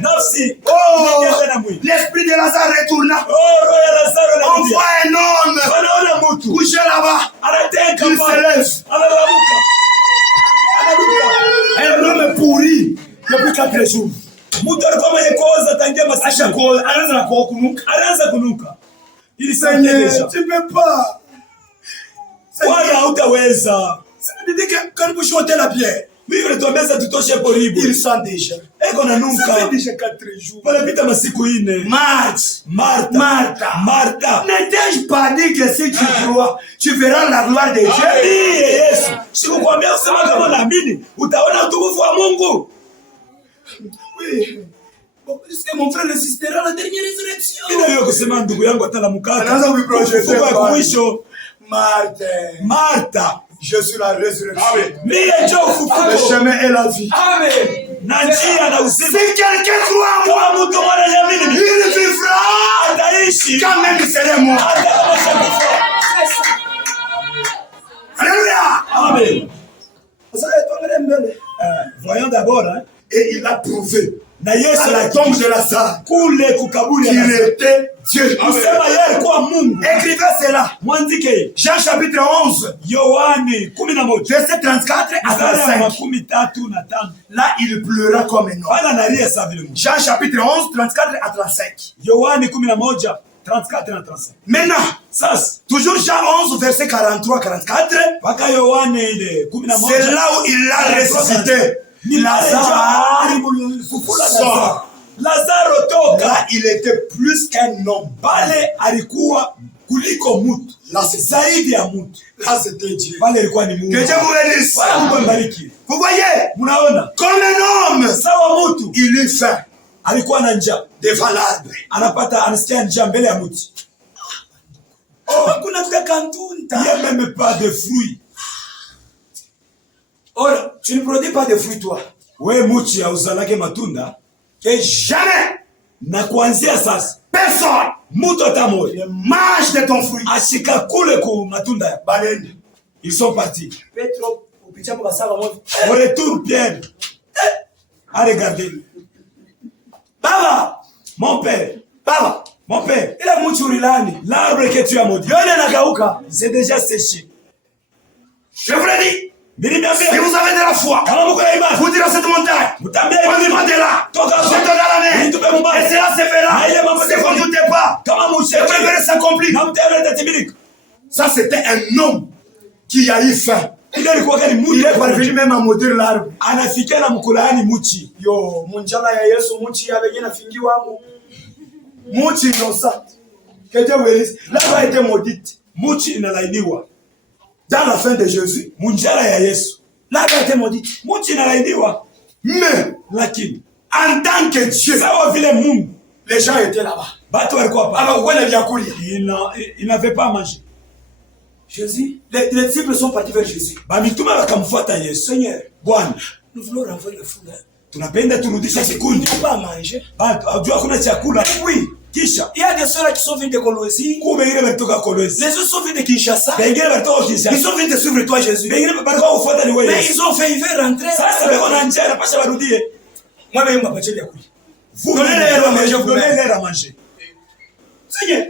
nafsi. Oh, l'esprit de Lazare retourna. Oh, roho ya Lazaro on voit un homme wanaona mtu couché là-bas. Il se lève. Un homme pourri depuis 4 jours. Mtu alikuwa mwenye koza tangia masiku. Anaanza kunuka. Il Seigneur, tu peux pas. Bwana hautaweza. Ça veut dire que quand vous chantez la pierre, il sent déjà. Ça fait déjà 4 jours. Martha. N'ai-je pas dit que si tu crois, tu verras la gloire de Dieu? Oui. Bon, est-ce que mon frère résistera à la dernière résurrection? Martha. Je suis la résurrection. Le chemin et la vie. Si quelqu'un croit en moi, il vivra. Quand même il serait mort. Alléluia. Amen. Voyons d'abord. Et il a prouvé à la tombe de Lazare qu'il était Dieu. Écrivez cela. Jean chapitre 11. Verset 34 à 35. Là, il pleura comme un homme. Jean chapitre 11, 34 à 35. Maintenant, toujours Jean 11, verset 43-44. C'est là où il a ressuscité. Lazare sort. Là, il était plus qu'un homme. Là, c'était Dieu. Que Dieu vous bénisse. Vous voyez, comme un homme, il eut faim devant l'arbre. Oh, il n'y a même pas de fruits. Oh, tu ne produis pas de fruits, toi. Que jamais Na kuanzia sasa personne mtu atamoja mange de ton fruit. ashika kule ku matunda ya Balende. ils sont partis. Petro upicha kwa sala moja. Au retour Pierre a regardé. Baba, Mon père, baba, mon père, ile mti urilani, l'arbre que tu as maudit, yone nagauka. c'est déjà séché. Je vous l'ai dit. Si Niliambia vous avez de la foi, kama mko na imani vous direz à cette montagne, mtambie demandez là, toka je te donne la main, Nitupe mubaya. et cela se fera. Na ile mambo Si vous ne doutez pas, kama vous msheke verrez s'accomplir. na mtendo itatimilika. Ça, c'était un homme qui a eu faim. Ile ilikuwa kani mtu Il est parvenu même à maudire l'arbre. anafikia na mkulaani mchi. Yo, munjala ya Yesu muchi ya benye nafingiwa mu. Muchi innocent. Que Dieu vous bénisse. L'arbre a été maudite. Mchi inalainiwa. Dans la fin de Jésus, Munjala ya Yesu. l'arbre a été maudite. Mchi inalainiwa. Mais, Lakini en tant que Dieu, sawa vile Mungu les gens étaient là-bas. batu walikuwa hapa. Alors, où est le Yakulia? Il n'avait pas mangé. Jésus, les disciples sont partis vers Jésus. Bamitume wakamfuata Yesu. Seigneur, Bwana, nous voulons renvoyer le fou là. tunapenda turudishe Il kikundi. ne faut pas manger. Batu ajua kuna chakula. Oui, Kisha il y a des soeurs qui sont venus de Colosie. kumbe wengine walitoka Kolwezi. Les autres sont venus de Kinshasa. Wengine walitoka Ils Kinshasa. sont venus de suivre toi, Jésus. Wengine walikuwa kufuata ni wewe Mais Yesu. ils ont fait, ils veulent rentrer. Sasa beko na njaa napasha barudie. Moi, même, je m'appelle Yakulia. Vous Donnez-leur à manger, vous donnez-leur à manger. Seigneur,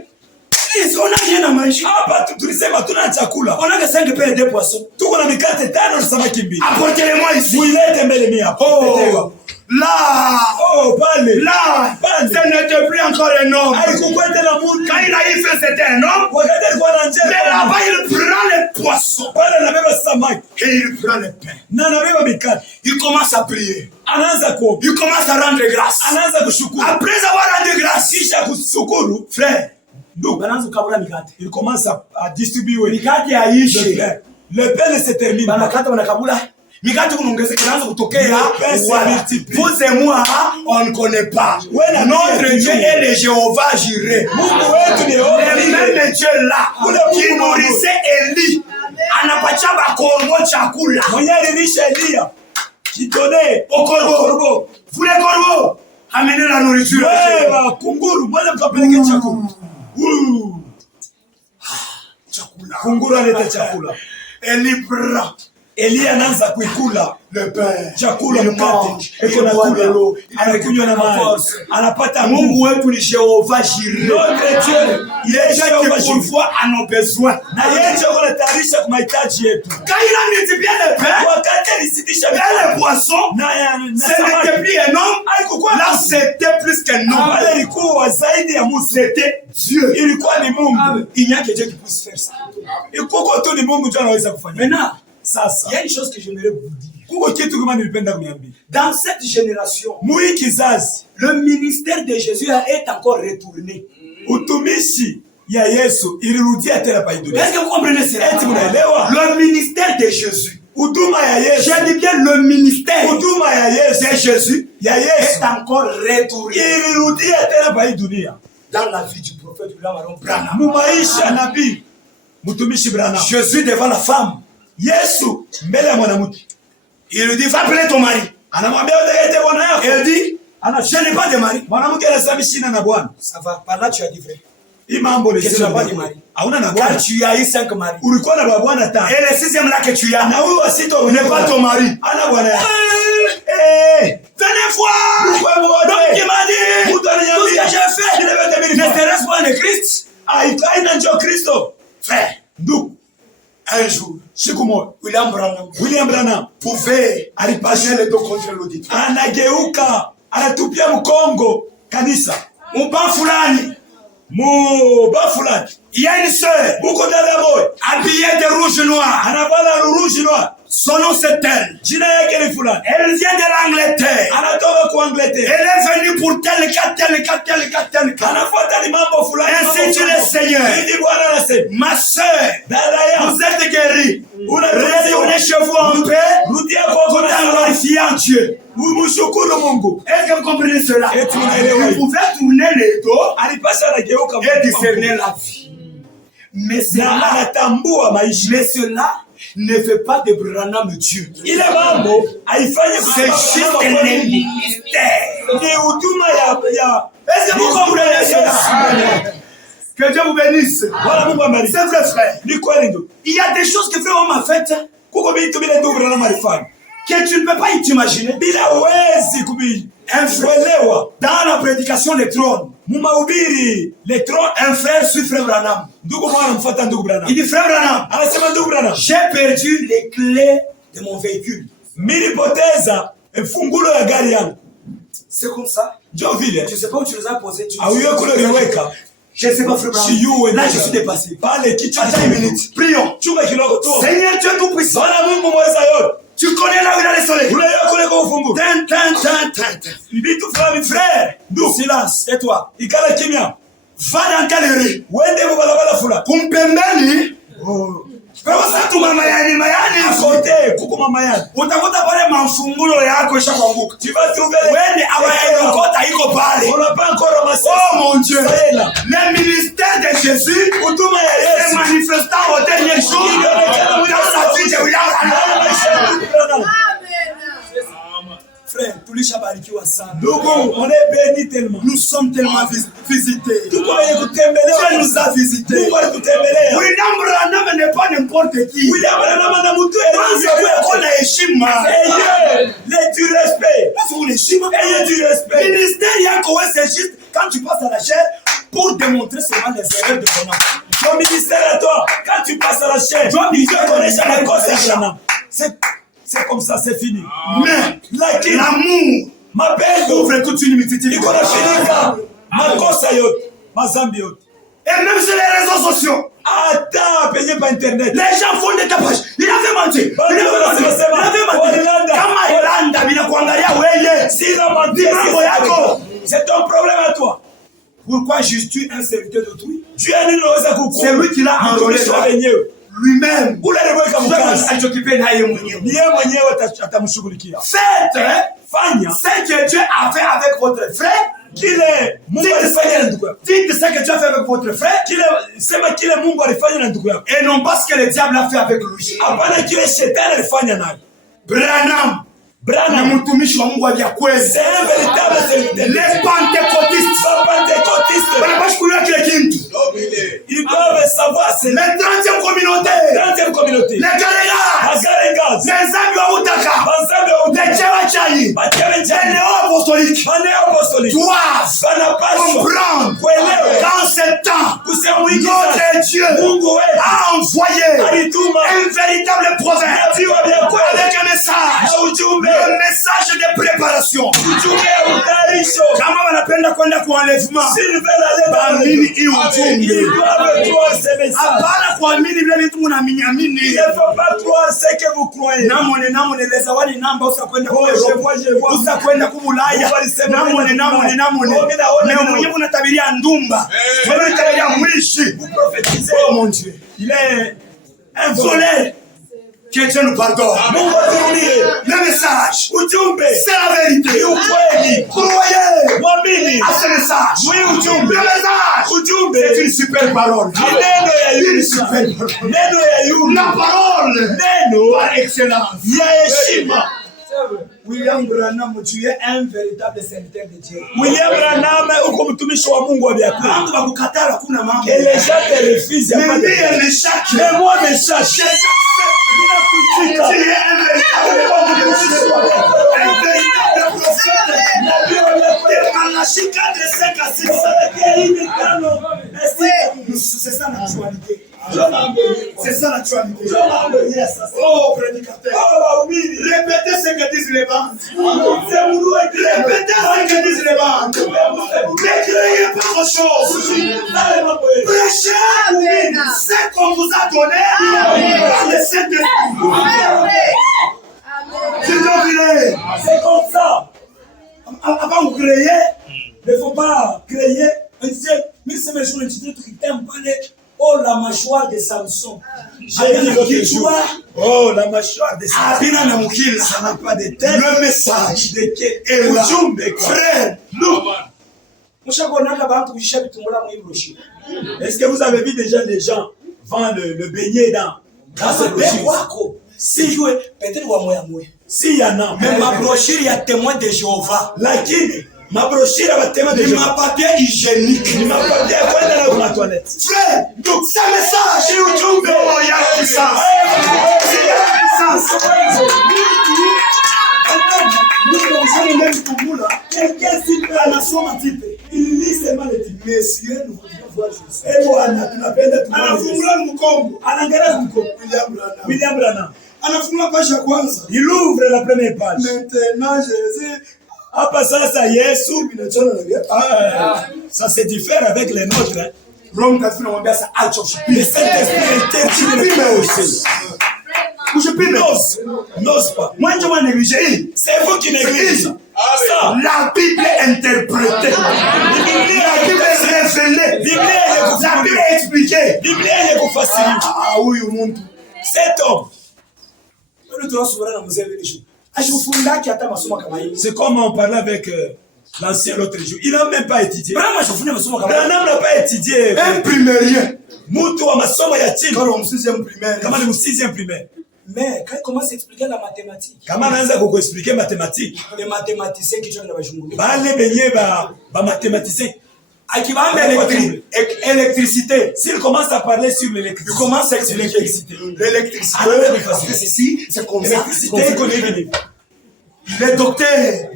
on n'a rien à manger. Hapa tulisema tuna chakula. On a que 5 pains et 2 poissons. Tuko na mikate 5 na samaki 2. Apportez-les-moi ici. Muilete mbele mimi hapa. Oh, là, Oh, pale. là, Pale. ce n'était plus encore un homme. Alikuwa tena mtu. Quand il a eu faim, c'était un homme. Wakati alikuwa na Mais njaa. là-bas, il prend les poissons Pale anabeba samaki. et il prend les pains. Na anabeba mikate. Il commence à prier. Anaanza kuomba. Il commence à rendre grâce. Anaanza kushukuru. Après avoir rendu grâce, Kisha kushukuru. frère, Donc, banaanza kukabula mikate. il commence à distribuer Mikate le haishi. pain. Le pain ne se termine pas. Banakata banakabula. Mikate kunaongezeka inaanza kutokea. Le pain se Voilà. multiplie. Vous et moi, on ne connaît pas. Ouais, la Notre Bible Dieu dit. est le Jéhovah Jireh. Mungu wetu ni Yehova Le Jireh. même Dieu là Ule qui Mungu nourrissait Élie anapatia bakorbo chakula. Mwenye alilisha Elia. Kitone. Au corbeau. Vous les corbeaux, amenez la nourriture. Wewe kunguru, mbona mkapeleke chakula? Chakula. Kunguru analeta chakula. Élie prend Elia anaanza kuikula le pain. chakula, Il mkate. mange. Eko Il na boit de kula. l'eau. Anakunywa na Il maji. force. Anapata Mungu nguvu. wetu ni Jéhovah Jireh. Notre Dieu, il est Dieu Jéhovah qui Jireh. pourvoit à nos besoins. Na yeye ndiye anatayarisha kwa mahitaji yetu. Quand il a multiplié le pain Wakati alisidisha et les poissons, na ce n'était plus un homme. Haikukuwa Là, c'était plus qu'un homme. Pale ilikuwa zaidi ya Musa. C'était Dieu. Ilikuwa ni Mungu. Il n'y a que Dieu qui puisse faire ça. Ikuko tu ni Mungu tu anaweza kufanya. Maintenant, Sasa il y a une chose que j'aimerais vous dire. kuko kitu kama nilipenda kuniambia. Dans cette génération, Mui kizazi le ministère de Jésus est encore retourné. utumishi ya Yesu ilirudia tena pa dunia. Est-ce que vous comprenez cela? Eti mnaelewa? Le ministère de Jésus. Huduma ya Yesu. J'ai dit bien le ministère Huduma ya Yesu. de Jésus Ya Yesu est encore retourné ilirudia tena pa dunia. dans la vie du prophète William Aaron Branham. Mu maisha nabii mtumishi Branham. Jésus devant la femme. Yesu mbele ya mwanamke. Il lui dit, va appeler ton mari. Anamwambia utakete bwana yako. Elle dit, je n'ai pas de mari. Mwanamke anasema shina na bwana. Ça va, par là tu as dit vrai. Hii mambo ni Qu'est-ce que tu n'as pas de mari? Hauna na Car bwana. tu as eu 5 maris. Ulikuwa na bwana tano. Et le 6e là que tu as, Na huyu wa sita n'est pas ton mari. ana bwana yake. Venez voir. Donc il m'a dit, tout ce que j'ai fait ne t'intéresse pas de Christ. Haina njoo Kristo. Frère, Ndugu, un jour, siku moja William Branham pouvait alipasha passer le dos contre l'auditoire. anageuka, anatupia mkongo kanisa. Mpa fulani, Muba fulani. il y a une sœur Buko dada boy. habillée de rouge noir. Anavala rouge noir. Son nom c'est elle. Jina yake ni fulani. Elle vient de l'Angleterre. Anatoka kwa Angleterre. Elle est venue pour tel cas. Anafuata ni mambo fulani. Ainsi tu le Seigneur. Ili Bwana anasema, Ma sœur, dada yangu, vous êtes guérie. unataka Retournez chez vous en paix. rudia kwa Tout en Bwana. glorifiant Dieu. Mshukuru Mungu. Est-ce que vous comprenez cela? Et tu m'as Vous pouvez tourner les dos Alipasha anageuka et discerner la vie. Mais na cela, anatambua maisha. cela ne fait pas de Branham Dieu. Ile mambo haifanye C'est juste un ministère. ni huduma Est-ce que vous comprenez cela? Que Dieu vous bénisse. C'est vrai, frère. Il y a des choses que frère m'a faites que tu ne peux pas t'imaginer. Un frère, dans la prédication des trônes, un frère suit frère Branham. Il dit frère Branham, j'ai perdu les clés de mon véhicule. C'est comme ça. Tu ne sais pas où tu les as posées. Je ne sais pas, frère Branham. Là, je suis dépassé. Attends une minute. Prions. Seigneur Dieu Tout-Puissant. Tu connais là où il a le soleil. Frère, silence. Et toi? Va dans galerie. Kumpembeni. Utakuta pale mafungulo yako ishakuanguka. Wende awaelokota iko pale. Oh mon Dieu. Le ministère de Jésus est manifestant au dernier jour dans sa vie de William. Frère, on est bénis tellement. Nous sommes tellement visités. Dieu nous a visités. William Branham n'est pas n'importe qui. William Branham du respect. Ministère, c'est juste quand tu passes à la chair pour démontrer seulement les erreurs de Branham. Ton ministère à toi, quand tu passes à la chair, tu connais jamais les causes de Branham. C'est comme ça, c'est fini. Mais l'amour m'appelle ouvre toute une multitude. Et même sur les réseaux sociaux. Attends, payez par internet. Les gens font des tapages. Il avait menti. C'est ton problème à toi. Pourquoi juges-tu un serviteur d'autrui? C'est lui qui l'a enrôlé lui-même. Faites ce que Dieu a fait avec votre frère. Dites ce que Dieu a fait avec votre frère. Et non pas ce que le diable a fait avec lui. Branham. Mtumishi wa Mungu aliye kweli. Les pentecôtistes wanapaswa kujua kile kitu. Ils doivent savoir c'est la 30e communauté. Les Garengas. Les Zambi wa Utaka. Les Chewachai. Les néo-apostoliques. Doivent comprendre qu'en ce temps, notre Dieu a envoyé un véritable prophète avec un message. Le message de préparation. Kama wanapenda kwenda kwa enlèvement, baamini hii ujumbe. Hapana kuamini vile vitu mnaamini. Namone leza wali namba usakwenda kwa usakwenda kubulaya. Namone. Leo mwenyewe unatabiria ndumba. Wewe unatabiria mwishi. Oh mon Dieu. Il est un voleur. Que Dieu nous pardonne. Le message, c'est la vérité. Croyez à ce message. Le message, c'est une super parole. Une super parole. La parole par excellence. William Branham, tu es un véritable serviteur de Dieu. William Branham, uko mtumishi wa Mungu wa biakuri. Mungu bakukatala kuna mambo. Et les gens te refusent. Mais moi mes sacs. Tu es un véritable c'est ça l'actualité. C'est ça l'actualité. Oh, prédicateur. Répétez ce que disent les bandes. Répétez ce que disent les bandes. Ne créez pas autre chose. Prêchez ce qu'on vous a donné par le Saint-Esprit. C'est comme ça. Avant de créer, il ne faut pas créer. Mais c'est mes journées, tu dis t'aimes pas les. Oh, la mâchoire de Samson. Oh, la mâchoire de Samson. Ça n'a pas de tête. Le message de qui est là. Frère, nous. Est-ce que vous avez vu déjà des gens vendre le beignet dans ce brochure? S'il y en a, même ma brochure, il y a témoin de Jéhovah. Ma brochure va tellement de ma papier hygiénique. Ma papier kwenda na kwa toilette. Frère, donc ça message. Si ujumbe ya puissance. Quelqu'un s'il anasoma tipe. Il lit seulement le tipe. Messieurs, nous voudrions voir Jésus. Et bwana tunapenda anafungula mkongo. Anaangalia mkongo. William Branham. Anafungula page ya kwanza. Il ouvre la première page. Maintenant Jésus. Hapa sasa Yesu binachana na viatu. Ça se diffère avec les nôtres. Hein. Rome tatu namwambia sa acha ushipime. Le Saint-Esprit était chini aussi. Ushipime. N'ose pas. Moi je vais négliger. C'est vous qui négligez ça. La Bible est interprétée. La Bible est révélée. La Bible est expliquée. Bible est facile. Ah oui, au monde. Cet homme. C'est comme on parlait avec l'ancien l'autre jour. Il n'a même pas étudié. Branham n'a pas étudié. Imprimérien. Mutu wa masomo ya chini. Kama mu 6e primaire. Kama ni mu 6e primaire. Mais quand il commence à expliquer la mathématique. Kama anaanza kukuexpliquer mathématique. Les mathématiciens qui sont dans la jungle. Bale benye ba mathématiciens. Akibamba électricité. S'il commence à parler sur l'électricité. Il commence à expliquer l'électricité. C'est ceci, c'est comme ça. Les docteurs,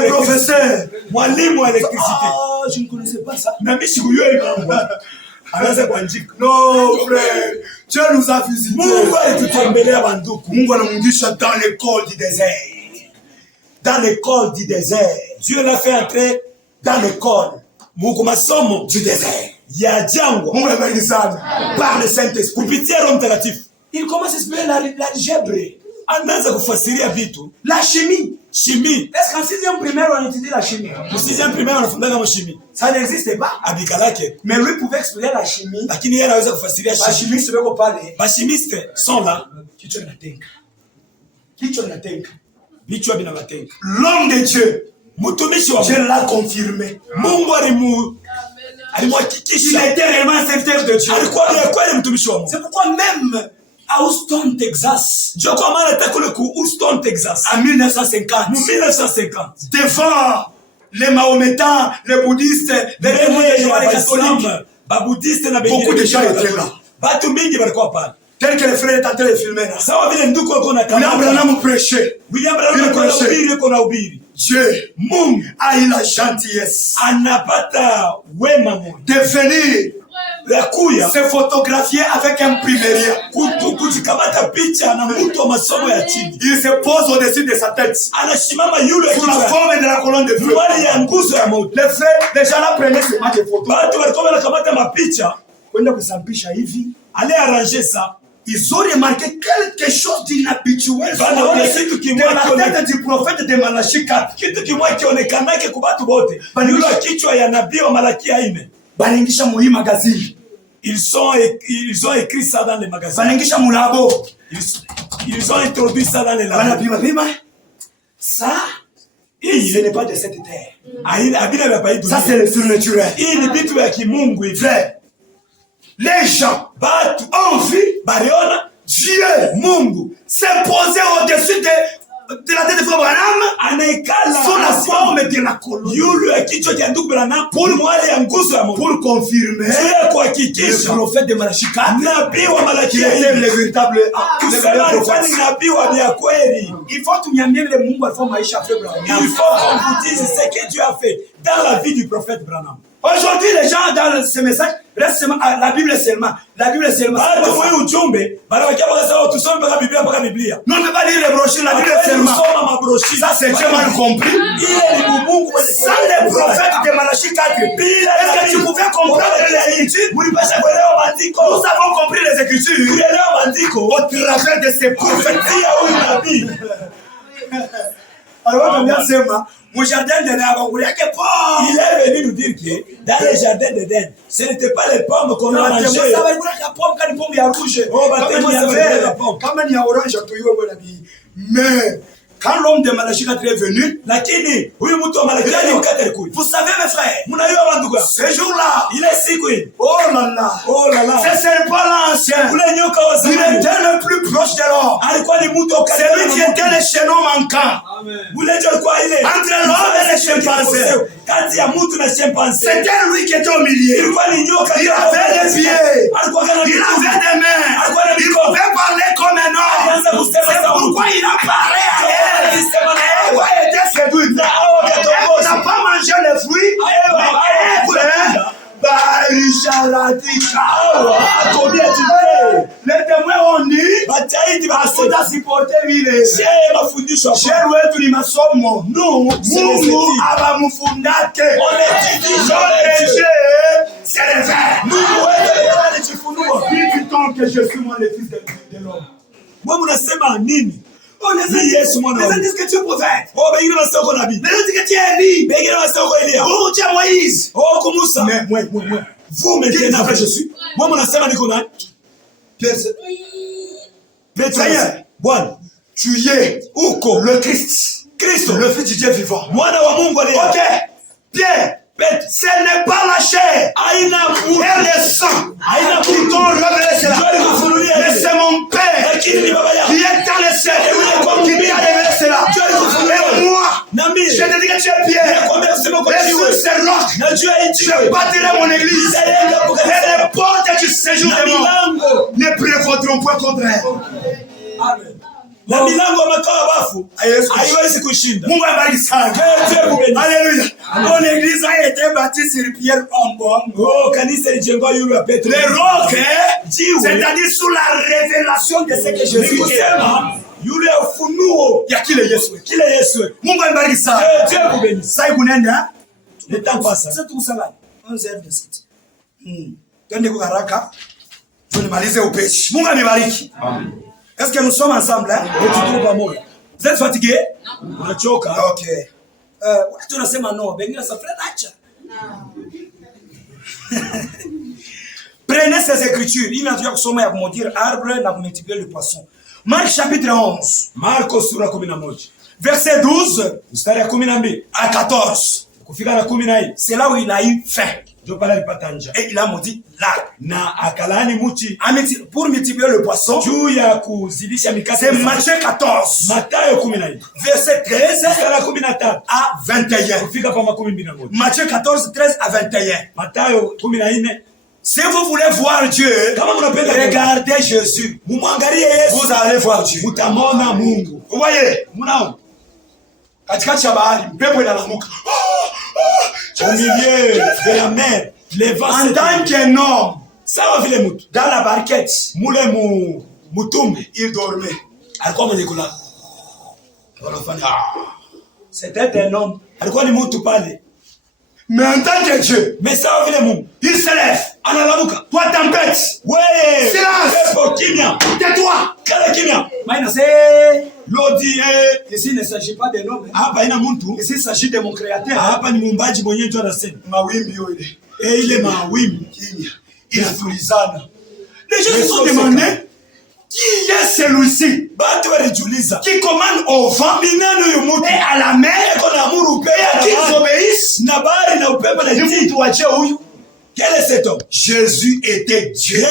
les professeurs, mwalimu wa électricité. Ah, je ne connaissais pas ça. Na mimi sikuyoi mambo. Anaanza kuandika. Non, frère. Dieu nous a visités. Mungu alitutembelea banduku. Mungu anamrudisha dans l'école du désert. Dans l'école du désert. Dieu l'a fait entrer dans l'école Mungu masomo du désert. Ya jangwa. Mungu anabariki sana. Par le Saint-Esprit. Kupitia Roho Mtakatifu. Il commence à expliquer l'algèbre. Anaanza kufasiria vitu. La chimie. Chimie. Est-ce qu'en 6e primaire on étudie la chimie? En 6e primaire on a kama chimie. Ça n'existait pas. Abikalake. Mais lui pouvait expliquer la chimie. Lakini yeye anaweza kufasiria chimie. La chimie c'est quoi parler? Les chimistes sont là. Kichwa kinatenga. Kichwa kinatenga. Vichwa vinatenga. L'homme de Dieu. Mtumishi wa Dieu l'a confirmé. Mungu alimhakikisha. Il était réellement un serviteur de Dieu. Alikuwa ni kweli mtumishi wa Mungu. C'est pourquoi même à Houston, Texas. Ndio kwa maana atakule ku Houston, Texas. En 1950. 1950. Devant les Mahométans, les bouddhistes, les catholiques. Beaucoup de gens étaient là. Batu mingi balikuwa pale. Tel que les frères étaient en train de filmer là. Sawa vile ndugu wako na kamera. William Branham prêchait. William Branham kuna ubiri. Dieu, Mungu a eu la gentillesse. Anapata wema Mungu. De venir se photographier avec un primérien. Kujikamata picha na mtu wa masomo ya chini. Il se pose au-dessus de sa tête. Anashimama yule sous la forme de la colonne de feu. Wale ya nguzo ya moto. Les frères, les gens là prenaient seulement des photos. Watu walikuwa wanakamata mapicha. Kwenda kusampisha hivi. Allez arranger ça. Ils ont remarqué quelque chose d'inhabituel dans la tête du prophète de Malachi 4. Kitu kimoja kionekana kwa watu wote. Yule kichwa ya nabii wa Malaki 4. Baningisha mu magazine. Ils ont écrit ça dans les magazines. Baningisha mu labo. Ils ont introduit ça dans les labos. Ça, ce n'est pas de cette terre. Ça, c'est le surnaturel. Frère, les gens ont vu Dieu, Mungu, s'imposer au-dessus de la tête de Frère Branham sous la forme de la colonne. Pour confirmer le prophèet de Malachi 4 qui était le véritable prophète. Il faut que il faut qu'on vous dise ce que Dieu a fait dans la vie du prophète Branham. Aujourd'hui, les gens dans ce message restent seulement à la Bible seulement. La Bible seulement. Non, on ne peut pas lire les brochures, la Bible seulement. Ça, c'est Dieu mal compris. Ça, les prophètes de Malachi 4. Est-ce que tu pouvais comprendre les Écritures? Nous avons compris les Écritures au travers de ces prophètes. Alors, mon jardin d'Éden, il est venu nous dire que dans le jardin d'Éden, ce n'était pas les pommes qu'on a mangées. Mais quand l'homme de Malachi 4 est venu, vous savez mes frères, ce jour-là, oh, Oh là là. Oh là là. Ce n'est pas l'ancien. Il était le plus proche de l'homme. Celui qui était le chaînon manquant. Entre l'homme et le chimpanzé. C'était lui qui était au milieu. Il avait des pieds. Il avait des mains. Il pouvait parler comme un homme. C'est pourquoi il apparaît à elle. Ève a été séduite. Elle n'a pas mangé les fruits. Les témoins ont dit Asuta supporté vile. Sheri wetu ni masomo. Mungu abamufundake. C'est le vrai. Dis-tu que je suis moi le fils de l'homme. Moi munasema nini? Ni Yesu mwana. Les disent que tu es prophète. Oh bengine basoko nabii. Les disent que tu es Élie. Bengine basoko Elia. Oh tu es Moïse. Oh Musa. Mais moi. Vous maintenant que je suis. Moi munasema niko nani? Seigneur, Bwana, tu es uko le Christ. Le fils du Dieu vivant. Mwana wa Mungu aliye. OK. Pierre, ce n'est pas la chair et le sang qui t'ont révélé cela. Mais c'est mon Père qui est dans le ciel qui m'a révélé cela. Et moi, je te dis que tu es Pierre. Et sur ces rocs, je bâtirai mon église. Et les portes du séjour des morts ne prévaudront point contre elle. Amen. Na milango ya makao bafu haiwezi kushinda. Mungu abariki sana. Alléluia. Mon église a été bâtie sur pierre en bois. Oh, kanisa lijengwa yule ya Petro. Les rocs, c'est-à-dire sous la révélation de ce que Jésus est. Yule ufunuo ya kile Yesu. Kile Yesu. Mungu abariki sana. Dieu kubenisi. Sasa kunenda le temps passe. Sasa tukusala 11h17. Twende kwa haraka. Tunimalize upesi. Mungu anibariki. Amen. Est-ce que nous sommes ensemble? Vous êtes fatigué? Non. Ok. Tu n'as pas non. Prenez ces écritures. Il m'a dit que sommet à dire arbre n'a multiplié le poisson. Marc chapitre 11. Marco sura 11. Verset 12 à 14. C'est là où il a eu faim. Et il a maudit l'arbre. Pour multiplier le poisson, c'est Matthieu 14. Verset 13 à 21. Matthieu 14, 13 à 21. Si vous voulez voir Dieu, regardez Jésus. Vous allez voir Dieu. Vous voyez? Au milieu de la mer, les vents en tant qu'un homme, dans la barquette, il dormait. C'était un homme. Mais en tant que Dieu, il se lève. Toi, tempête. Silence. Tais-toi. Ici, il ne s'agit pas d'un homme. Ici, il s'agit de mon créateur. Il a Fulizana. Les gens se sont demandé qui est celui-ci qui commande au vent et à la mer et à qui ils obéissent. Quel est cet homme? Jésus était Dieu.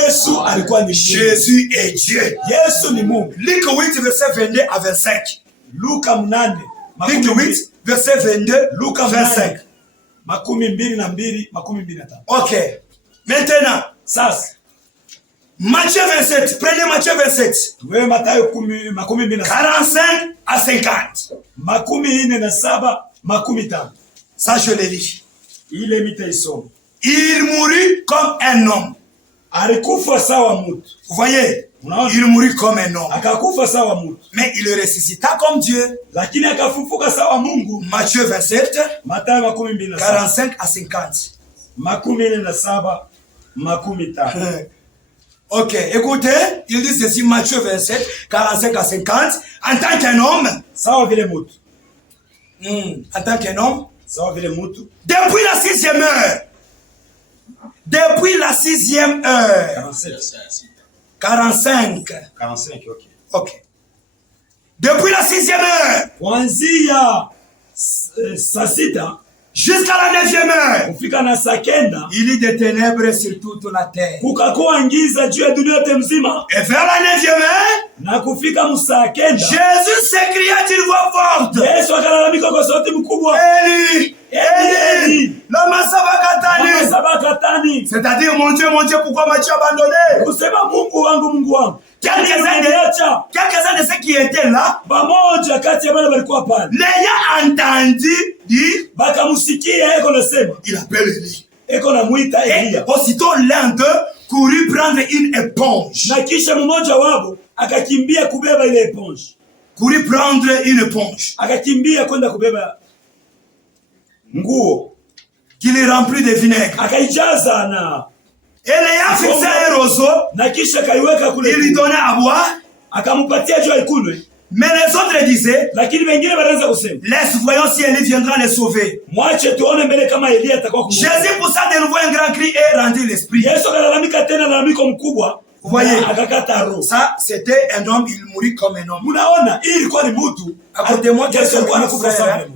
Jésus est Dieu. Luc 8, verset 22 à 25. Luc 8, verset 22 à 25. Ok. Maintenant, Matthieu 27. Prenez Matthieu 27. 45 à 50. Ça, je le lis. Il mourut comme un homme. Vous voyez? Il mourut comme un homme. Mais il ressuscita comme Dieu. Matthieu 27, 45 à 50. Ok, écoutez, il dit ceci, Matthieu 27, 45 à 50. En tant qu'un homme, en tant qu'un homme, depuis la 6e heure, depuis la 6e heure, 45, ok. Depuis la 6e heure, Jusqu'à la 9e heure. Kufika na saa kenda. Il y a des ténèbres sur toute la terre. Kukakuwa giza juu ya dunia yote mzima. Et vers la 9e heure. Na kufika msaa kenda. Jésus s'écria d'une voix forte. Yesu akalalamika kwa sauti mkubwa. Eli, Eli, lama sabakthani. C'est-à-dire, mon Dieu, pourquoi m'as-tu abandonné? Kusema Mungu wangu. Quelques-uns de ceux qui étaient là, pamoja kati ya wale walikuwa pale, l'ayant entendu dire, bakamusikia eko nasema, il appelle Eli. Eko namuita Elia. Aussitôt l'un d'eux courut prendre une éponge. Na kisha mmoja wao akakimbia kubeba ile éponge. Courut prendre une éponge. Akakimbia kwenda kubeba nguo qu'il est rempli de vinaigre. Akaijaza na et l'ayant fixé un roseau, na kisha kaiweka kule, il lui donnait à boire, akampatia juu aikunwe. Mais les autres disaient, lakini wengine wanaanza kusema, laisse voyons si Élie viendra les sauver. Mwache tuone mbele kama Elia atakuwa kumwokoa. Jésus poussa de nouveau un grand cri et rendit l'esprit. Yesu akalalamika tena lalamiko mkubwa. Vous voyez, akakata roho. Ça c'était un homme, il mourit comme un homme. Munaona, hii ilikuwa ni mtu. Accordez-moi Yesu alikuwa anakufa sana.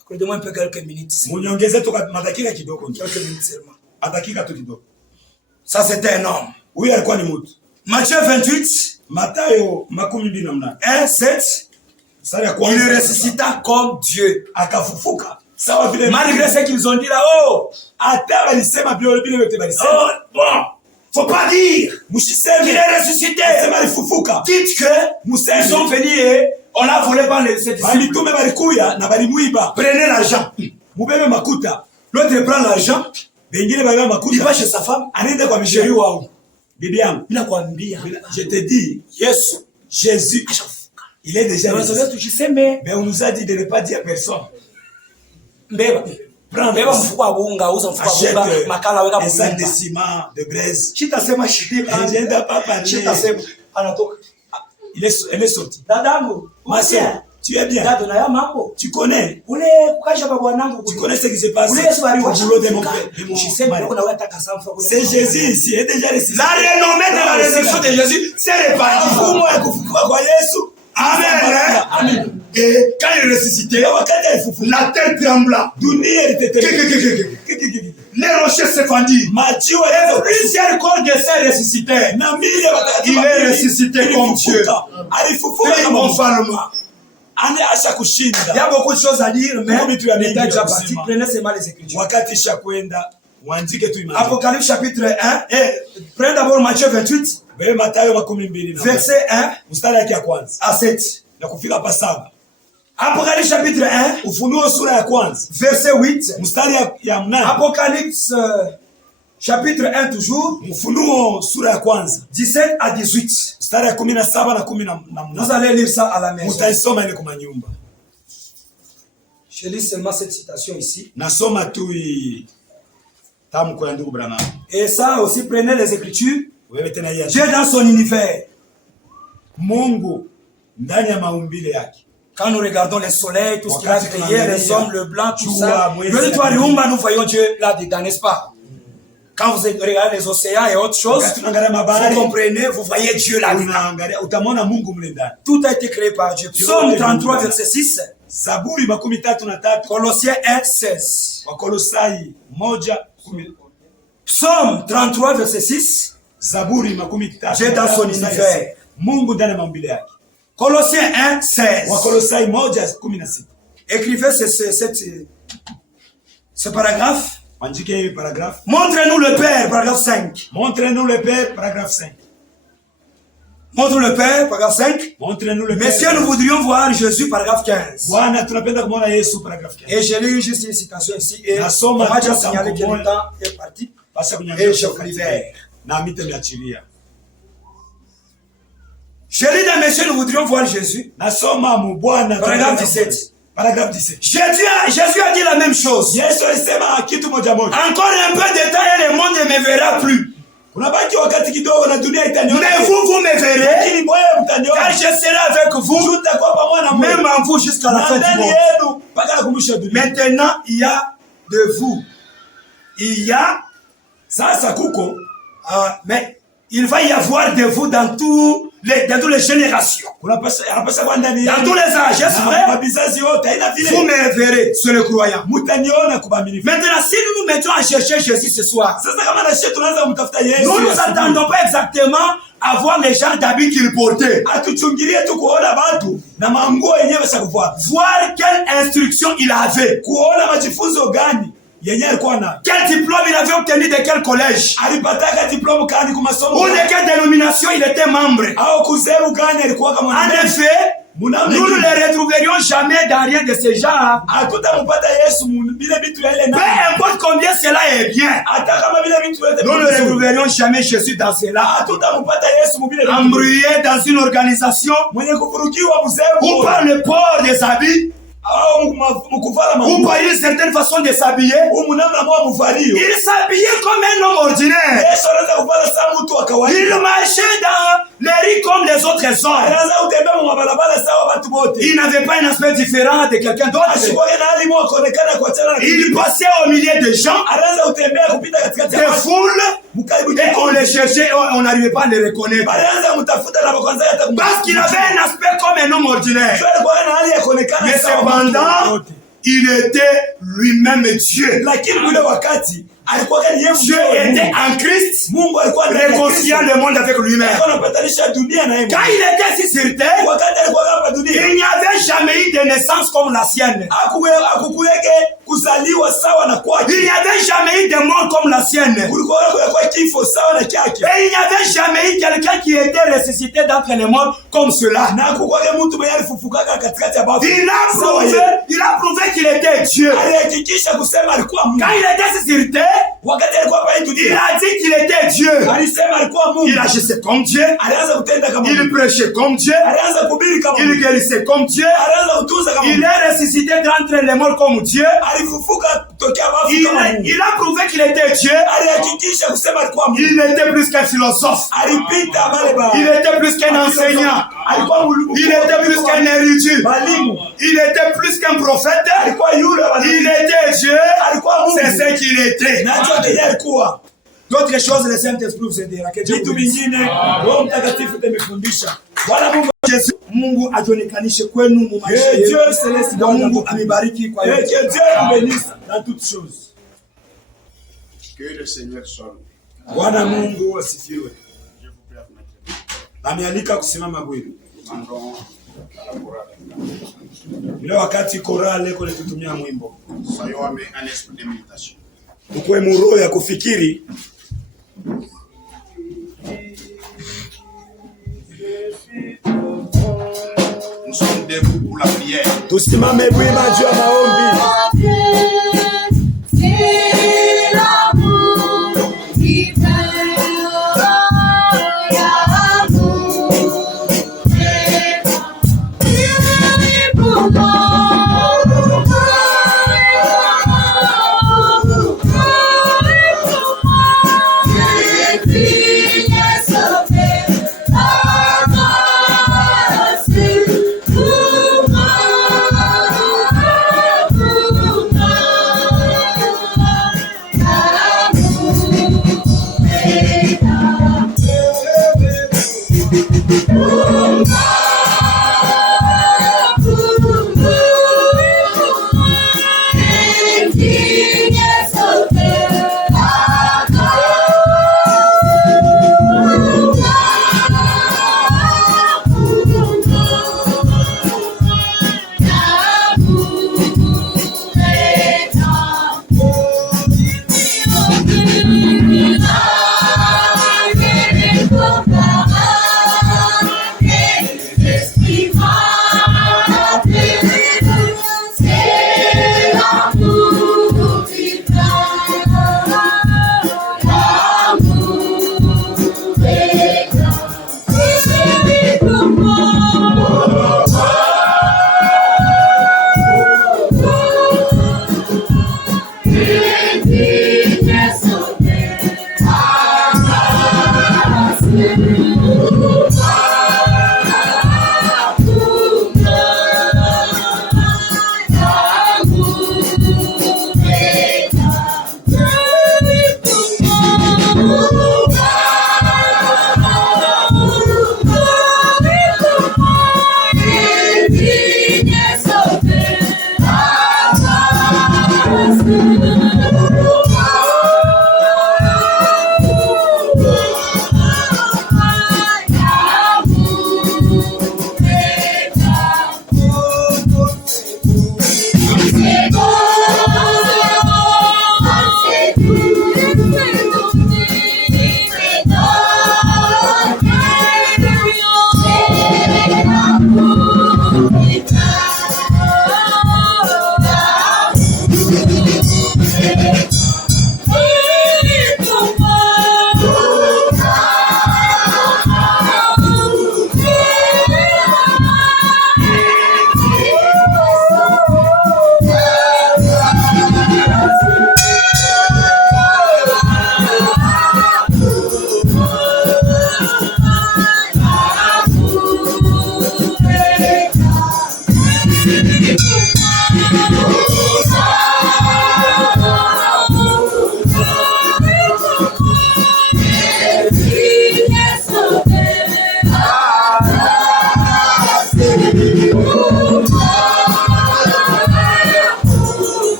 Accordez-moi un peu quelques minutes. Munyongeze tu madakika kidogo. Quelques minutes seulement. Adakika tu kidogo. Ça c'était un homme. Huyu alikuwa ni mtu. Matthieu 28, Mathayo 28 1:7. Il ressuscita comme Dieu. Akafufuka. Malgré ce qu'ils ont dit là-haut. Oh, bon, faut pas dire qu'il est ressuscité. Dites que ils sont venus et on l'a volé par les disciples. Prenez l'argent. L'autre prend l'argent. Il va chez sa femme. Je te dis, yes, Jésus, il est déjà ressuscité. Mais on nous a dit de ne pas dire à personne. Prends achète un sac de ciment, de braise. Elle est sortie. Ma soeur, tu es bien. Tu connais. Tu connais ce qui se passe au boulot de mon père. C'est Jésus ici. Il est déjà ressuscité. La renommée de la résurrection de Jésus s'est répandue. Amen. Amen. Et quand il est ressuscité, la terre trembla. Les rochers se fendirent. Et plusieurs corps de saints ressuscitèrent. Il est ressuscité comme Dieu. Triomphalement. Il y a beaucoup de choses à dire, mais il est déjà parti. Prenez seulement les Écritures. Apocalypse chapitre 1. Prenez d'abord Matthieu 28. Verset 1 à 7. Apocalypse chapitre 1. Verset 8. Apocalypse chapitre 1 toujours. 17 à 18. Vous allez lire ça à la maison. Je lis seulement cette citation ici. Et ça aussi, prenez les Écritures. Dieu dans son univers. Quand nous regardons les soleils, tout ce qu'il a créé, les hommes, le blanc, tout ça. Nous voyons Dieu là-dedans, n'est-ce pas? Quand vous regardez les océans et autres choses, vous comprenez, vous voyez Dieu là-dedans. Tout a été créé par Dieu. Psaume 33, verset 6. Colossiens 1, 16. Psaume 33, verset 6. Dieu dans son univers. Colossiens 1, 16. Écrivez ce paragraphe. Montrez-nous le Père, paragraphe 5. Montrez-nous le Père, paragraphe 5. Montre le Père, paragraphe 5. Montrez-nous le Père. Messieurs, nous voudrions voir Jésus, paragraphe 15. Et j'ai lu juste une citation ici. Et on m'a déjà signalé que le temps est parti. Et je vous libère. J'ai lu dans Messieurs, nous voudrions voir Jésus. Paragraphe 17. Paragraphe 17. Jésus a dit la même chose. Encore un peu de temps et le monde ne me verra plus. Mais vous me verrez. Car je serai avec vous. Même en vous jusqu'à la fin du monde. Maintenant, il y a de vous. Il y a. Mais il va y avoir de vous dans tout dans toutes les générations. Dans tous les âges, c'est vrai. Vous me verrez sur le croyant. Maintenant, si nous nous mettions à chercher Jésus ce soir, nous ne nous attendons pas exactement à voir les gens d'habits qu'il portait. Voir quelle instruction il avait. Quel diplôme il avait obtenu de quel collège? Ou de quelle dénomination il était membre? En effet, nous ne les retrouverions jamais dans rien de ce genre. Peu importe combien cela est bien, nous ne retrouverions jamais Jésus dans cela. Embrouillé dans une organisation ou par le port des habits, ou par une certaine façon de s'habiller. Il s'habillait comme un homme ordinaire. Il marchait dans les rues comme les autres hommes. Il n'avait pas un aspect différent de quelqu'un d'autre. Il passait au milieu de gens, des foules, et on les cherchait, on n'arrivait pas à les reconnaître. Parce qu'il avait un aspect comme un homme ordinaire. Mais cependant, il était lui-même Dieu. Dieu était en Christ, réconciliant le monde avec lui-même. Quand il était ici sur terre, il n'y avait jamais eu de naissance comme la sienne. Il n'y avait jamais eu de mort comme la sienne. Et il n'y avait jamais eu quelqu'un qui était ressuscité d'entre les morts comme cela. Il a prouvé qu'il était Dieu. Quand il était ici sur terre, il a dit qu'il était Dieu. Il agissait comme Dieu. Il prêchait comme Dieu. Il guérissait comme Dieu. Il est ressuscité d'entre les morts comme Dieu. Il a prouvé qu'il était Dieu. Il était plus qu'un philosophe. Il était plus qu'un enseignant. Il était plus qu'un érudit. Il était plus qu'un prophète. Il était Dieu. C'est ce qu'il était. D'autres choses, le Saint-Esprit vous aidera. Yesu Mungu ajonekanishe kwenu mu maisha yetu. Mungu amebariki kwa yote. Que Dieu vous bénisse dans toutes choses. Que le Seigneur soit. Bwana Mungu asifiwe. Amealika kusimama kwenu. Ile wakati korale kule tutumia mwimbo. Soyons un esprit de méditation. Ukwe muro ya kufikiri. Nous sommes debout pour la prière. Tusimame wima juu ya maombi.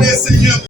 les seigneurs.